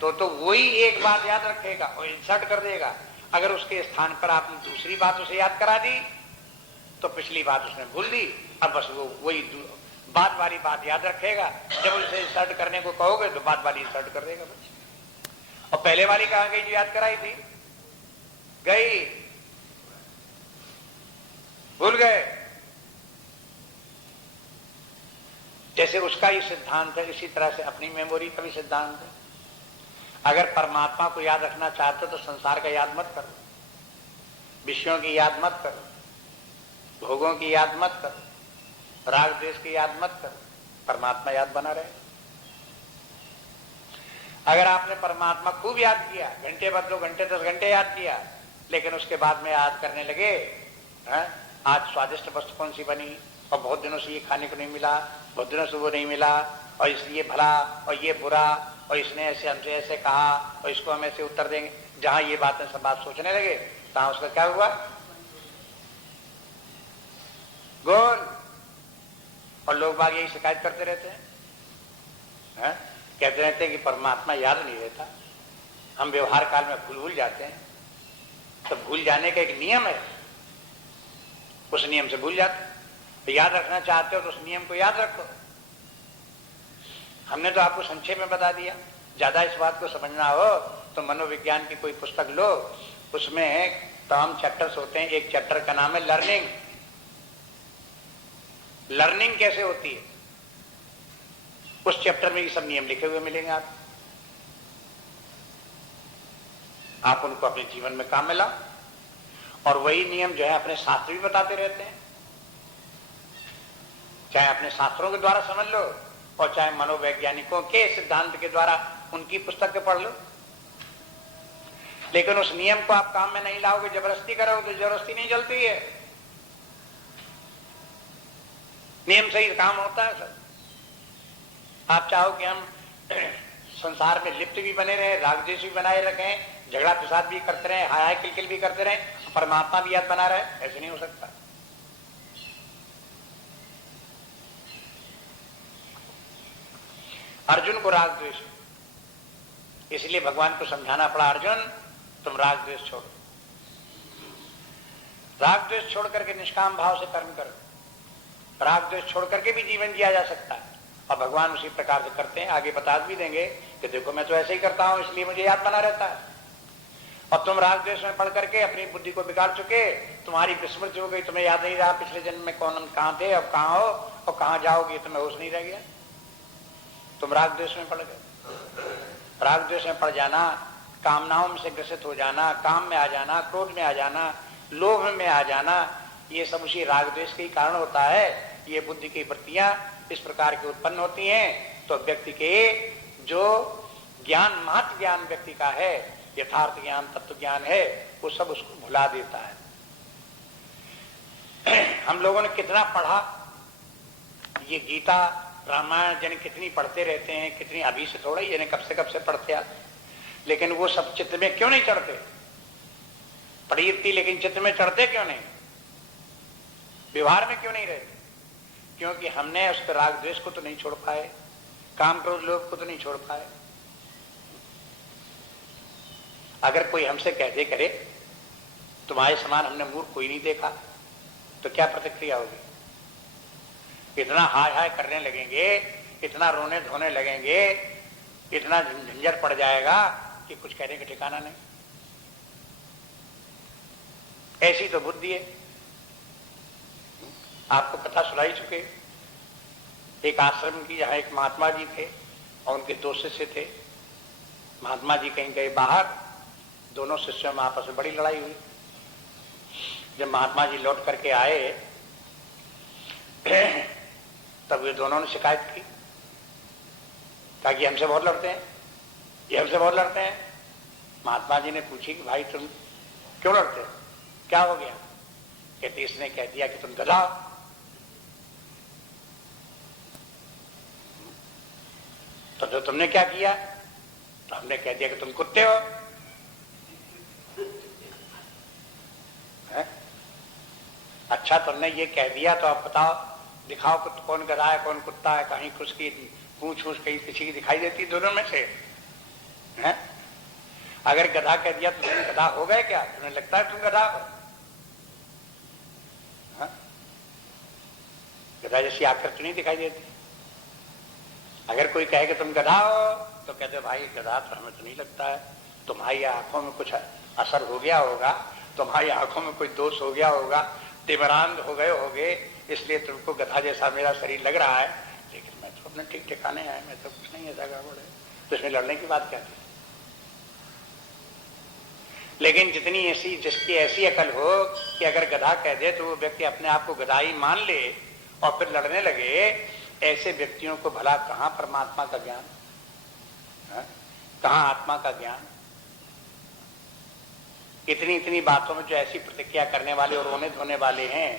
तो वही एक बात याद रखेगा और इंसर्ट कर देगा। अगर उसके स्थान पर आपने दूसरी बात उसे याद करा दी तो पिछली बात उसने भूल दी, अब बस वो वही बाद वाली बात याद रखेगा। जब उसे इंसर्ट करने को कहोगे तो बाद वाली इंसर्ट कर देगा बस। और पहले वाली कहां गई जो याद कराई थी? गई, भूल गए। जैसे उसका ही सिद्धांत है, इसी तरह से अपनी मेमोरी का भी सिद्धांत है। अगर परमात्मा को याद रखना चाहते हो तो संसार का याद मत करो, विषयों की याद मत करो, भोगों की याद मत करो, राग द्वेष की याद मत करो, परमात्मा याद बना रहे। अगर आपने परमात्मा खूब याद किया, घंटे भर 2 घंटे 10 घंटे याद किया, लेकिन उसके बाद में याद करने लगे आज स्वादिष्ट वस्तु कौन सी बनी और बहुत दिनों से ये खाने को नहीं मिला, बहुत दिनों से वो नहीं मिला, और इसलिए भला और ये बुरा, और इसने ऐसे हमसे ऐसे कहा और इसको हम ऐसे उत्तर देंगे, जहां ये बातें सब बात सोचने लगे तहां उसका क्या हुआ? गोल। और लोग बाग यही शिकायत करते रहते हैं, कहते रहते हैं कि परमात्मा याद नहीं रहता, हम व्यवहार काल में भूल जाते हैं। तो भूल जाने का एक नियम है, उस नियम से भूल जाते। तो याद रखना चाहते हो तो उस नियम को याद रखो। हमने तो आपको संक्षेप में बता दिया। ज्यादा इस बात को समझना हो तो मनोविज्ञान की कोई पुस्तक लो, उसमें तमाम चैप्टर्स होते हैं। एक चैप्टर का नाम है लर्निंग। लर्निंग कैसे होती है, उस चैप्टर में ये सब नियम लिखे हुए मिलेंगे आप उनको अपने जीवन में काम में लाओ। और वही नियम जो है अपने शास्त्र भी बताते रहते हैं, चाहे अपने शास्त्रों के द्वारा समझ लो और चाहे मनोवैज्ञानिकों के सिद्धांत के द्वारा उनकी पुस्तक पढ़ लो। लेकिन उस नियम को आप काम में नहीं लाओगे, जबरदस्ती करोगे तो जबरदस्ती नहीं चलती है। नियम से ही काम होता है सर। आप चाहो कि हम संसार में लिप्त भी बने रहे, राग द्वेष भी बनाए रखें, झगड़ा प्रसाद भी करते रहे, हाय हाय किलकिल भी करते रहे, परमात्मा भी याद बना रहे, ऐसे नहीं हो सकता। अर्जुन को राग द्वेष, इसलिए भगवान को समझाना पड़ा, अर्जुन तुम राग द्वेष छोड़ो, राग द्वेष छोड़ करके निष्काम भाव से कर्म करो। राग द्वेष छोड़ करके भी जीवन जिया जा सकता है, और भगवान उसी प्रकार से करते हैं। आगे बता भी देंगे कि देखो मैं तो ऐसे ही करता हूं, इसलिए मुझे याद बना रहता है। और तुम राग द्वेष में पढ़ करके अपनी बुद्धि को बिगाड़ चुके, तुम्हारी विस्मृति हो गई, तुम्हें याद नहीं रहा पिछले जन्म में कौन हम कहाँ थे, अब कहाँ हो और कहाँ जाओगे, तुम्हें होश नहीं रह गया, तुम राग द्वेष में पड़ गए। राग द्वेष में पड़ जाना, कामनाओं में से ग्रसित हो जाना, काम में आ जाना, क्रोध में आ जाना, लोभ में आ जाना, ये सब उसी राग द्वेष के ही कारण होता है। ये बुद्धि की वृत्तियां इस प्रकार की उत्पन्न होती हैं, तो व्यक्ति के जो ज्ञान, महत्व ज्ञान व्यक्ति का है, यथार्थ ज्ञान, तत्व ज्ञान है, वो सब उसको भुला देता है। हम लोगों ने कितना पढ़ा, ये गीता रामायण जन कितनी पढ़ते रहते हैं, कितनी, अभी से थोड़ा ही, कब से पढ़ते आ, लेकिन वो सब चित्त में क्यों नहीं चढ़ते? पढ़ी इतनी, लेकिन चित्त में चढ़ते क्यों नहीं? व्यवहार में क्यों नहीं रहते? क्योंकि हमने उस राग द्वेष को तो नहीं छोड़ पाए, काम क्रोध लोभ को तो नहीं छोड़ पाए। अगर कोई हमसे कह दे करे तुम्हारे समान हमने मूर्ख कोई नहीं देखा, तो क्या प्रतिक्रिया होगी? इतना हाय हाय करने लगेंगे, इतना रोने धोने लगेंगे, इतना झंझट पड़ जाएगा कि कुछ कहने का ठिकाना नहीं। ऐसी तो बुद्धि है। आपको कथा सुनाई चुके, एक आश्रम की, जहां एक महात्मा जी थे और उनके दो शिष्य थे। महात्मा जी कहीं गए बाहर, दोनों शिष्यों में आपस में बड़ी लड़ाई हुई। जब महात्मा जी लौट करके आए तब ये दोनों ने शिकायत की, ताकि हमसे बहुत लड़ते हैं, ये हमसे बहुत लड़ते हैं। महात्मा जी ने पूछी कि भाई तुम क्यों लड़ते हो, क्या हो गया? कहते इसने कह दिया कि तुम गधा। तो जो तुमने क्या किया? तो हमने कह दिया कि तुम कुत्ते हो। है? अच्छा, तुमने ये कह दिया तो अब बताओ, दिखाओ कि कौन गधा है कौन कुत्ता है। कहीं कुछ की पूछ पूछ कहीं किसी की दिखाई देती दोनों में से? है? अगर गधा कह दिया तो तुम गधा हो गए क्या? तुम्हें लगता है तुम गधा हो? गधा जैसी आकृति नहीं दिखाई देती। अगर कोई कहे कि तुम गधा हो तो कहते भाई गधा तो हमें तो नहीं लगता है, तुम्हारी आंखों में कुछ असर हो गया होगा, तुम्हारी आंखों में कोई दोष हो गया होगा, दिव्यांग हो गए होगे, इसलिए तुमको गधा जैसा मेरा शरीर लग रहा है। लेकिन मैं तो अपने ठीक ठिकाने आया, मैं तो कुछ नहीं ऐसा गड़बड़ है, तो इसमें लड़ने की बात क्या थी? लेकिन जितनी ऐसी, जिसकी ऐसी अकल हो कि अगर गधा कह दे तो वो व्यक्ति अपने आप को गधा ही मान ले और फिर लड़ने लगे, ऐसे व्यक्तियों को भला कहां परमात्मा का ज्ञान, कहां आत्मा का ज्ञान? इतनी इतनी बातों में जो ऐसी प्रतिक्रिया करने वाले और रोने धोने वाले हैं,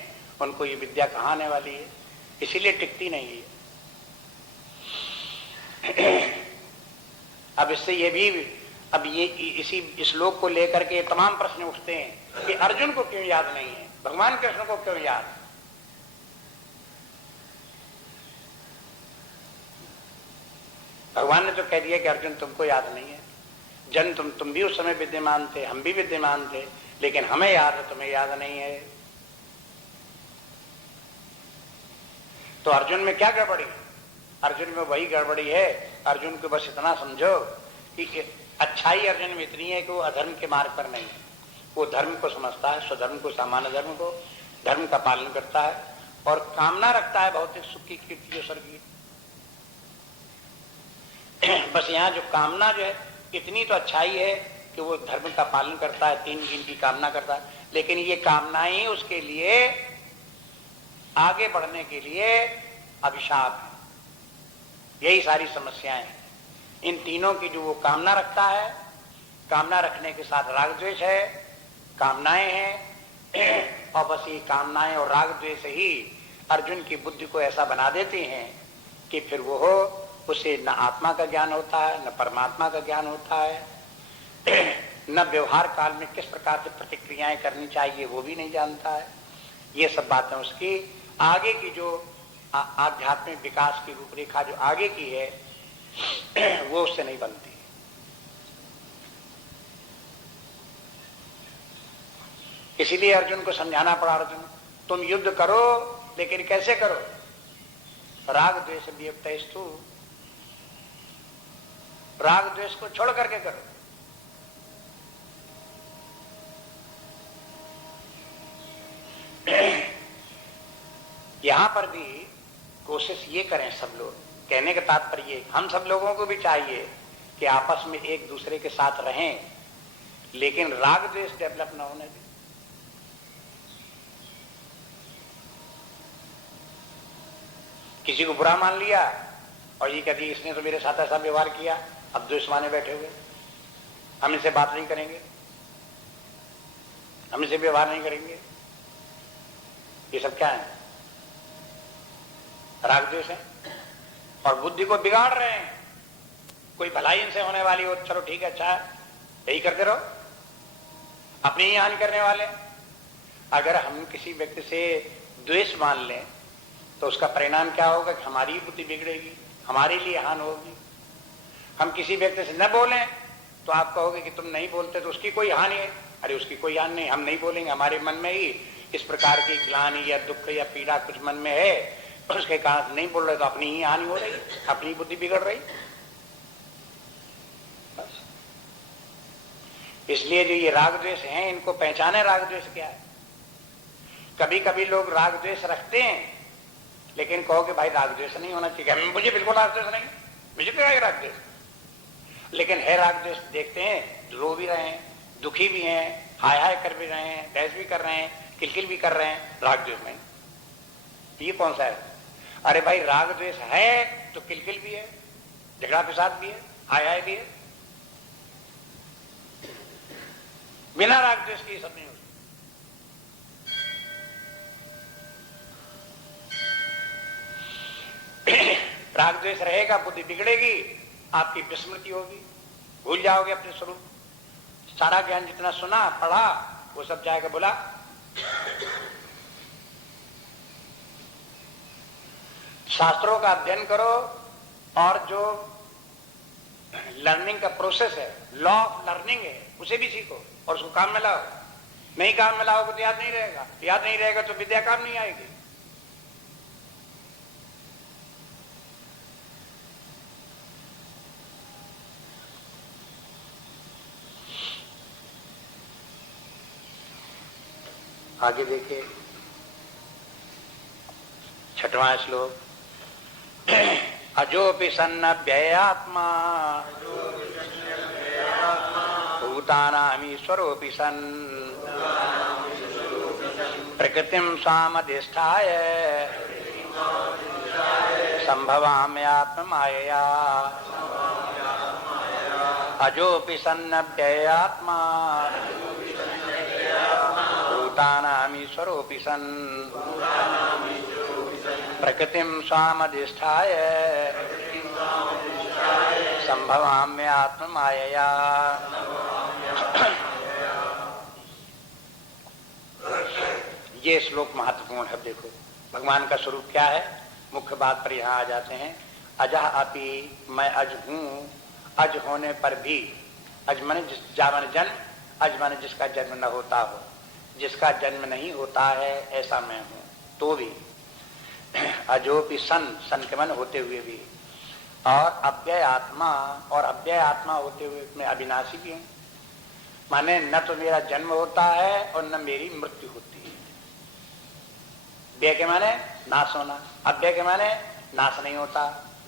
उनको ये विद्या कहां आने वाली है? इसीलिए टिकती नहीं है। अब इससे ये भी, अब ये इसी इस श्लोक को लेकर के तमाम प्रश्न उठते हैं कि अर्जुन को क्यों याद नहीं है, भगवान कृष्ण को क्यों याद? भगवान ने तो कह दिया कि अर्जुन तुमको याद नहीं है। जन तुम भी उस समय विद्यमान थे, हम भी विद्यमान थे, लेकिन हमें याद है, तुम्हें याद नहीं है। तो अर्जुन में क्या गड़बड़ी? अर्जुन में वही गड़बड़ी है। अर्जुन को बस इतना समझो कि अच्छाई अर्जुन में इतनी है कि वो अधर्म के मार्ग पर नहीं है। वो धर्म को समझता है, स्वधर्म को, सामान्य धर्म को, धर्म का पालन करता है और कामना रखता है भौतिक सुख की, कीर्ति और स्वर्ग की। बस यहाँ जो कामना जो है, इतनी तो अच्छाई है कि वो धर्म का पालन करता है, 3 दिन की कामना करता है, लेकिन ये कामना ही उसके लिए आगे बढ़ने के लिए अभिशाप है। यही सारी समस्याएं हैं। इन तीनों की जो वो कामना रखता है, कामना रखने के साथ राग द्वेष है, कामनाएं हैं, और बस ये कामनाएं और राग द्वेष ही अर्जुन की बुद्धि को ऐसा बना देते हैं कि फिर वो हो, उसे न आत्मा का ज्ञान होता है, न परमात्मा का ज्ञान होता है, न व्यवहार काल में किस प्रकार से प्रतिक्रियाएं करनी चाहिए वो भी नहीं जानता है। ये सब बातें उसकी आगे की जो आध्यात्मिक विकास की रूपरेखा जो आगे की है वो उससे नहीं बनती। इसीलिए अर्जुन को समझाना पड़ा, अर्जुन तुम युद्ध करो, लेकिन कैसे करो? राग द्वेष वियुक्तस्तु, राग द्वेष को छोड़ करके करो। यहां पर भी कोशिश ये करें सब लोग, कहने का तात्पर्य हम सब लोगों को भी चाहिए कि आपस में एक दूसरे के साथ रहें, लेकिन राग द्वेष डेवलप ना होने दें। किसी को बुरा मान लिया और ये कहती इसने तो मेरे साथ ऐसा व्यवहार किया, अब द्वेष माने बैठे हुए, हम इनसे बात नहीं करेंगे, हम इनसे व्यवहार नहीं करेंगे। ये सब क्या है? राग द्वेष है और बुद्धि को बिगाड़ रहे हैं। कोई भलाई इनसे होने वाली हो, चलो ठीक है, अच्छा है, यही करते रहो, अपनी ही हानि करने वाले। अगर हम किसी व्यक्ति से द्वेष मान लें तो उसका परिणाम क्या होगा कि हमारी बुद्धि बिगड़ेगी, हमारे लिए हानि होगी। हम किसी व्यक्ति से न बोलें तो आप कहोगे कि तुम नहीं बोलते तो उसकी कोई हानि है। अरे उसकी कोई हानि नहीं, हम नहीं बोलेंगे, हमारे मन में ही इस प्रकार की ग्लानि या दुख या पीड़ा कुछ मन में है, उसके कारण नहीं बोल रहे तो अपनी ही हानि हो रही, अपनी बुद्धि बिगड़ रही। बस इसलिए जो ये राग द्वेष हैं, इनको पहचाने राग द्वेष क्या है। कभी कभी लोग राग द्वेष रखते हैं, लेकिन कहो कि भाई राग द्वेष नहीं होना चाहिए, मुझे बिल्कुल राग द्वेष नहीं, मुझे क्या है राग द्वेष, लेकिन है राग द्वेष। देखते हैं रो भी रहे हैं, दुखी भी हैं, हाय हाय कर भी रहे हैं, बहस भी कर रहे हैं, किलकिल भी कर रहे हैं, राग द्वेष नहीं। ये कौन सा है? अरे भाई राग द्वेष है तो किलकिल भी है, झगड़ा फिसाद भी है, हाय हाय भी है। बिना राग द्वेष की सब नहीं होती। राग द्वेष रहेगा, बुद्धि बिगड़ेगी, आपकी विस्मृति होगी, भूल जाओगे अपने स्वरूप। सारा ज्ञान जितना सुना पढ़ा वो सब जाएगा बोला। शास्त्रों का अध्ययन करो और जो लर्निंग का प्रोसेस है, लॉ ऑफ लर्निंग है, उसे भी सीखो और उसको काम में लाओ। नहीं काम में लाओगे तो याद नहीं रहेगा, याद नहीं रहेगा तो विद्या काम नहीं आएगी। आगे देखिए 6वां श्लोक। अजोपि सन्नव्ययात्मा भूतानामीश्वरोऽपि सन् प्रकृतिं स्वामधिष्ठाय संभवाम्यात्ममायया। अजोपि सन्नव्ययात्मा भूतानामीश्वरोऽपि सन् प्रकृतिं स्वामधिष्ठाय संभवाम्यात्ममायया। ये श्लोक महत्वपूर्ण है। देखो भगवान का स्वरूप क्या है, मुख्य बात पर यहाँ आ जाते हैं। अजह अपि, मैं अज हूँ, अज होने पर भी, अज माने जावन जन्म, अज माने जिसका जन्म न होता हो, जिसका जन्म नहीं होता है ऐसा मैं हूँ तो भी। अजोपि सन, सन के मन होते हुए भी, और अव्यय आत्मा, और अव्यय आत्मा होते हुए मैं अविनाशी भी हूँ। माने न तो मेरा जन्म होता है और न मेरी मृत्यु होती है। व्यय के माने नाश होना, अव्यय के माने नाश नहीं होता,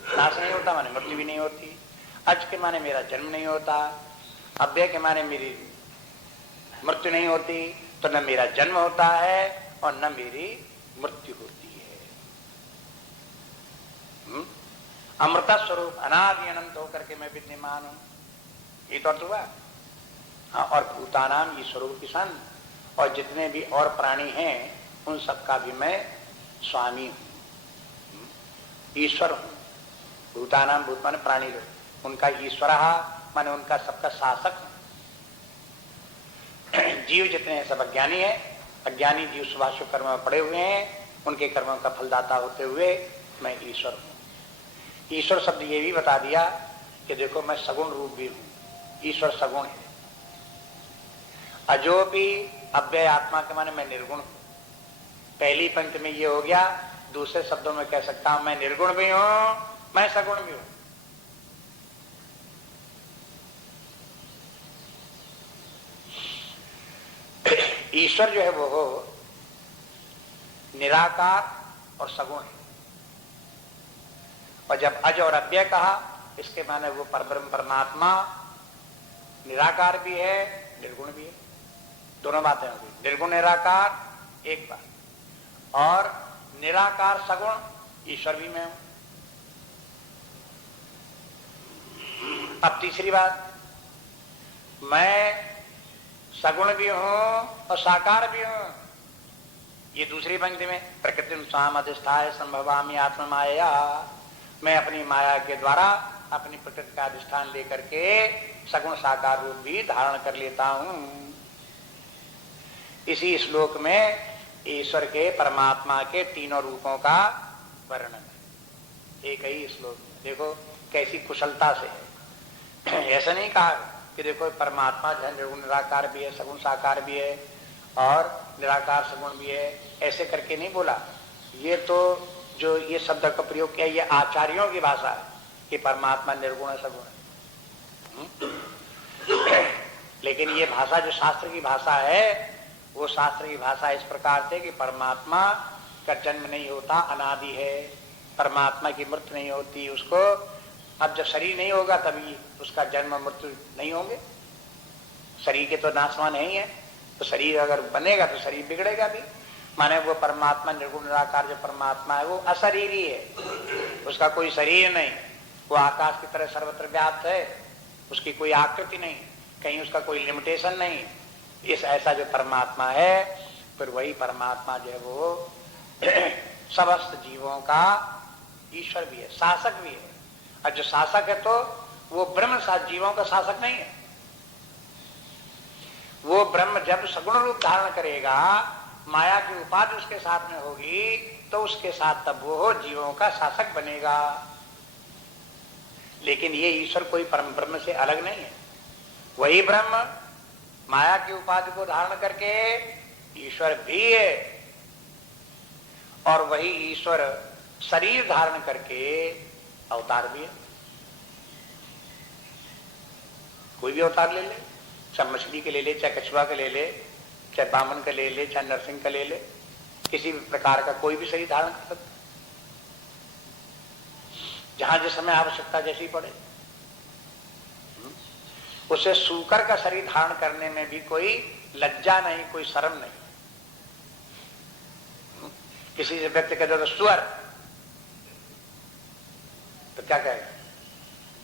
नाश नहीं होता माने मृत्यु भी नहीं होती। अज के माने मेरा जन्म नहीं होता, अव्यय के माने मेरी मृत्यु नहीं होती, तो न मेरा जन्म होता है और न मेरी मृत्यु होती है। अमृता स्वरूप अनादि अनंत होकर के मैं विद्यमान हूं, ये तो अर्थ हुआ। हाँ, और भूतानाम ईश्वरों की सन, और जितने भी और प्राणी हैं उन सबका भी मैं स्वामी हूं, ईश्वर हूं। भूतानाम, भूत माने प्राणी लोग, उनका ईश्वर माने उनका सबका शासक हूं। जीव जितने हैं सब अज्ञानी है, अज्ञानी जीव शुभाशुभ कर्म में पड़े हुए हैं, उनके कर्मों का फलदाता होते हुए मैं ईश्वर हूं। ईश्वर शब्द ये भी बता दिया कि देखो मैं सगुण रूप भी हूं, ईश्वर सगुण है। अजोपि, अव्यय आत्मा के माने मैं निर्गुण हूं। पहली पंक्ति में ये हो गया, दूसरे शब्दों में कह सकता हूं मैं निर्गुण भी हूं, मैं सगुण भी हूं। ईश्वर जो है वो निराकार और सगुण है। और जब अज और अव्यय कहा, इसके माने वो परब्रह्म परमात्मा निराकार भी है, निर्गुण भी है। दोनों बातें होगी, निर्गुण निराकार एक बात, और निराकार सगुण ईश्वर भी मैं हूं। अब तीसरी बात, मैं सगुण भी हूं और साकार भी हूं। ये दूसरी पंक्ति में प्रकृति स्वाम अधिष्ठाय संभवामि आत्म माया, मैं अपनी माया के द्वारा अपनी प्रकृति का अधिष्ठान लेकर के सगुण साकार रूप भी धारण कर लेता हूं। इसी श्लोक में ईश्वर के परमात्मा के तीनों रूपों का वर्णन है, एक ही श्लोक में। देखो कैसी कुशलता से है। ऐसा नहीं कहा कि देखो परमात्मा निर्गुण निराकार भी है, सगुण साकार भी है और निराकार सगुण भी है, ऐसे करके नहीं बोला। ये तो जो ये शब्द का प्रयोग किया, ये आचार्यों की भाषा है कि परमात्मा निर्गुण है, सगुण है। लेकिन ये भाषा जो शास्त्र की भाषा है, वो शास्त्र की भाषा इस प्रकार से कि परमात्मा का जन्म नहीं होता, अनादि है। परमात्मा की मृत्यु नहीं होती उसको। अब जब शरीर नहीं होगा तभी उसका जन्म मृत्यु नहीं होंगे। शरीर के तो नाशवान है ही है, तो शरीर अगर बनेगा तो शरीर बिगड़ेगा भी। माने वो परमात्मा निर्गुण निराकार जो परमात्मा है वो अशरीरी है, उसका कोई शरीर नहीं, वो आकाश की तरह सर्वत्र व्याप्त है, उसकी कोई आकृति नहीं, कहीं उसका कोई लिमिटेशन नहीं। इस ऐसा जो परमात्मा है, फिर वही परमात्मा जो है वो समस्त जीवों का ईश्वर भी है, शासक भी है। और जो शासक है तो वो ब्रह्म जीवों का शासक नहीं है। वो ब्रह्म जब सगुण रूप धारण करेगा, माया की उपाधि उसके साथ में होगी, तो उसके साथ तब वो जीवों का शासक बनेगा। लेकिन ये ईश्वर कोई परम ब्रह्म से अलग नहीं है। वही ब्रह्म माया की उपाधि को धारण करके ईश्वर भी है, और वही ईश्वर शरीर धारण करके अवतार भी है। कोई भी अवतार ले ले, चाहे मछली के ले ले, चाहे कछुआ के ले ले, चाहे बामन का ले ले, चाहे नरसिंह का ले ले, किसी भी प्रकार का कोई भी शरीर धारण कर सकता, जहां जिस समय आवश्यकता जैसी पड़े। उसे सूकर का शरीर धारण करने में भी कोई लज्जा नहीं, कोई शर्म नहीं। किसी से व्यक्ति कहते तो सुअर, तो क्या कहेगा,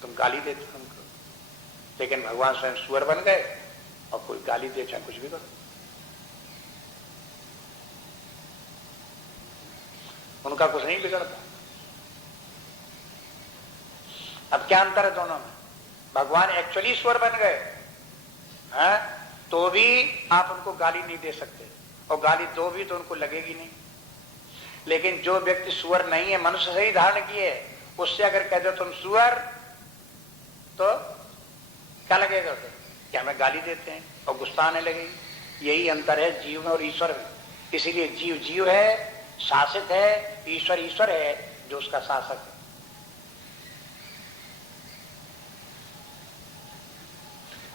तुम गाली देते तुमको। लेकिन भगवान स्वयं सुअर बन गए और कोई गाली दे चाहे कुछ भी करो, उनका कुछ नहीं बिगड़ता। अब क्या अंतर है दोनों में? भगवान एक्चुअली ईश्वर बन गए हैं, तो भी आप उनको गाली नहीं दे सकते, और गाली दो भी तो उनको लगेगी नहीं। लेकिन जो व्यक्ति सुअर नहीं है, मनुष्य से ही धारण किए, उससे अगर कह दो तुम सुअर, तो क्या लगेगा उसे? कि हमें गाली देते हैं और गुस्सा आने लगेगी। यही अंतर है जीव में और ईश्वर में। इसीलिए जीव जीव है, शासित है, ईश्वर ईश्वर है जो उसका शासक है।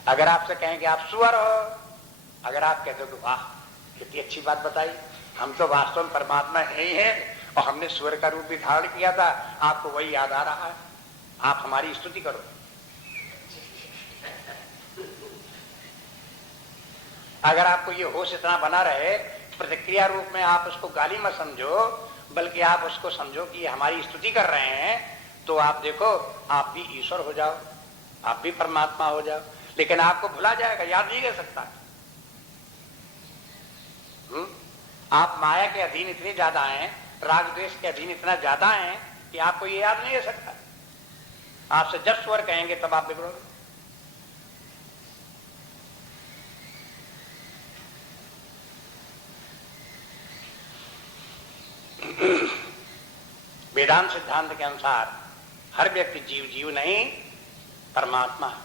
अगर आपसे कहें कि आप सुअर हो, अगर आप कहते हो कि वाह कितनी अच्छी बात बताई, हम तो वास्तव में परमात्मा ही हैं और हमने सुअर का रूप भी धारण किया था, आपको वही याद आ रहा है, आप हमारी स्तुति करो। अगर आपको ये होश इतना बना रहे, प्रतिक्रिया रूप में आप उसको गाली मत समझो, बल्कि आप उसको समझो कि ये हमारी स्तुति कर रहे हैं, तो आप देखो आप भी ईश्वर हो जाओ, आप भी परमात्मा हो जाओ। लेकिन आपको भुला जाएगा, याद नहीं कर सकता। आप माया के अधीन इतने ज्यादा हैं, राग द्वेष के अधीन इतना ज्यादा हैं कि आपको ये याद नहीं कर सकता। आपसे जब स्वर कहेंगे तब आप बिगड़ोगे। वेदांत सिद्धांत के अनुसार हर व्यक्ति जीव जीव नहीं, परमात्मा है।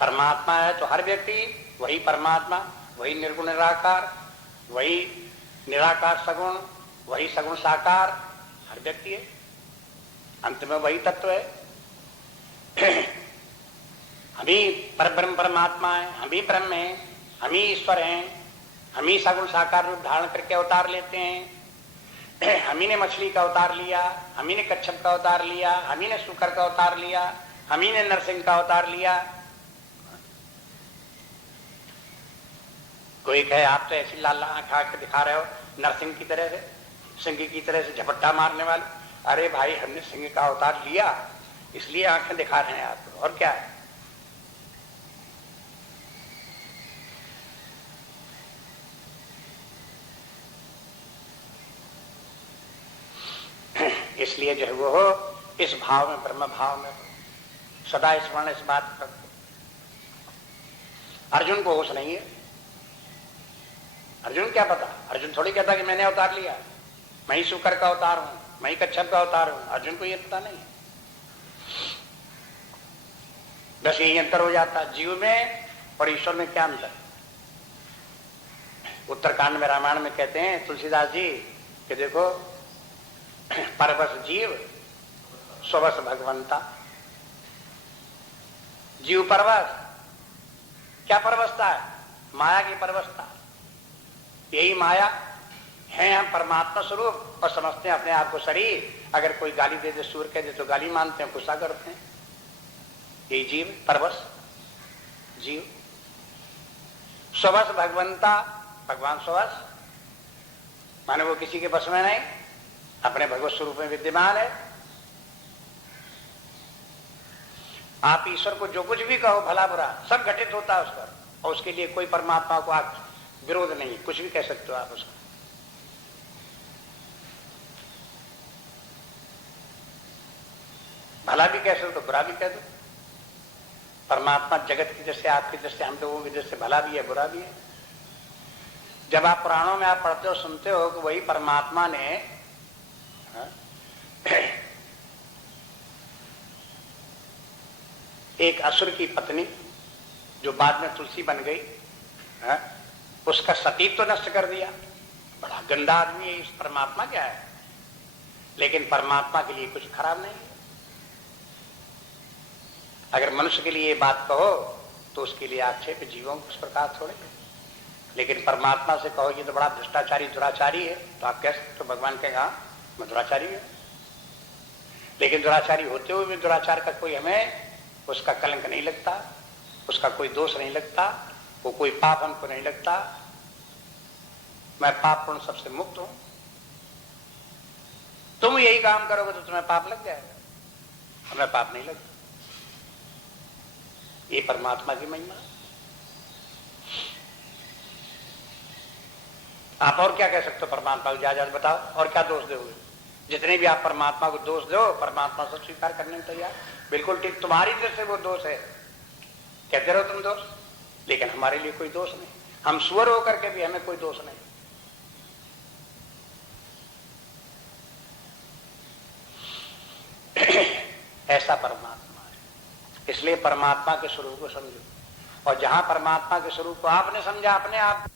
परमात्मा है तो हर व्यक्ति वही परमात्मा, वही निर्गुण निराकार, वही निराकार सगुण, वही सगुण साकार, हर व्यक्ति है। अंत में वही तत्व है। हम ही परब्रह्म परमात्मा है, हम ही ब्रह्म हैं, हम ही ईश्वर हैं, हम ही सगुण साकार रूप धारण करके अवतार लेते हैं। हम ही ने मछली का अवतार लिया, हम ही ने कच्छप का अवतार लिया, हम ही ने शुकर का अवतार लिया, हम ही ने नरसिंह का अवतार लिया। कोई कहे आप तो ऐसी लाल आंख आंख दिखा रहे हो नरसिंह की तरह से, सिंह की तरह से झपट्टा मारने वाले। अरे भाई हमने सिंह का अवतार लिया इसलिए आंखें दिखा रहे हैं आपको, और क्या है। इसलिए जो है वो हो इस भाव में, ब्रह्म भाव में सदा स्मरण इस बात पर। अर्जुन को होश नहीं है। अर्जुन क्या पता, अर्जुन थोड़ी कहता कि मैंने अवतार लिया, मैं ही शुकर का अवतार हूं, मैं ही कच्छप का अवतार हूं। अर्जुन को ये पता नहीं। बस यही अंतर हो जाता जीव में और ईश्वर में। क्या अंतर? उत्तरकांड में रामायण में कहते हैं तुलसीदास जी कि देखो परवश जीव स्ववश भगवंता। जीव परवश, क्या परवशता है? माया की परवशता। यही माया है, हम परमात्मा स्वरूप और समझते हैं अपने आप को शरीर। अगर कोई गाली दे दे, सूर कह दे तो गाली मानते हैं, गुस्सा करते हैं। यही जीव परवश जीव। स्ववश भगवंता, भगवान स्ववश माने वो किसी के बस में नहीं, अपने भगवत स्वरूप में विद्यमान है। आप ईश्वर को जो कुछ भी कहो भला बुरा सब घटित होता है उस पर, और उसके लिए कोई परमात्मा को आप विरोध नहीं, कुछ भी कह सकते हो आप उसको। भला भी कह सकते हो, बुरा भी कह दो। परमात्मा जगत की दृष्टि, आपकी दृष्टि, हम लोगों की दृष्टि भला भी है बुरा भी है। जब आप पुराणों में आप पढ़ते हो सुनते हो कि वही परमात्मा ने एक असुर की पत्नी जो बाद में तुलसी बन गई है, उसका सतीत्व तो नष्ट कर दिया। बड़ा गंदा आदमी है इस परमात्मा, क्या है। लेकिन परमात्मा के लिए कुछ खराब नहीं है। अगर मनुष्य के लिए ये बात कहो तो उसके लिए आक्षेप जीवों को इस प्रकार थोड़े, लेकिन परमात्मा से कहो ये तो बड़ा भ्रष्टाचारी दुराचारी है तो आप कह सकते हो भगवान कहेगा मैं दुराचारी हूं। लेकिन दुराचारी होते हुए भी दुराचार का कोई हमें उसका कलंक नहीं लगता, उसका कोई दोष नहीं लगता, वो कोई पाप हमको नहीं लगता। मैं पाप पूर्ण सबसे मुक्त हूं। तुम यही काम करोगे तो तुम्हें पाप लग जाएगा, हमें पाप नहीं लगता। ये परमात्मा की महिमा। आप और क्या कह सकते हो परमात्मा को? जा बताओ और क्या दोष दोगे? जितने भी आप परमात्मा को दोष दो, परमात्मा सब स्वीकार करने में तैयार। बिल्कुल ठीक, तुम्हारी तरफ से वो दोष है, कहते रहो तुम दोष, लेकिन हमारे लिए कोई दोष नहीं। हम सुअर होकर के भी हमें कोई दोष नहीं। ऐसा परमात्मा है। इसलिए परमात्मा के स्वरूप को समझो, और जहां परमात्मा के स्वरूप को आपने समझा अपने आप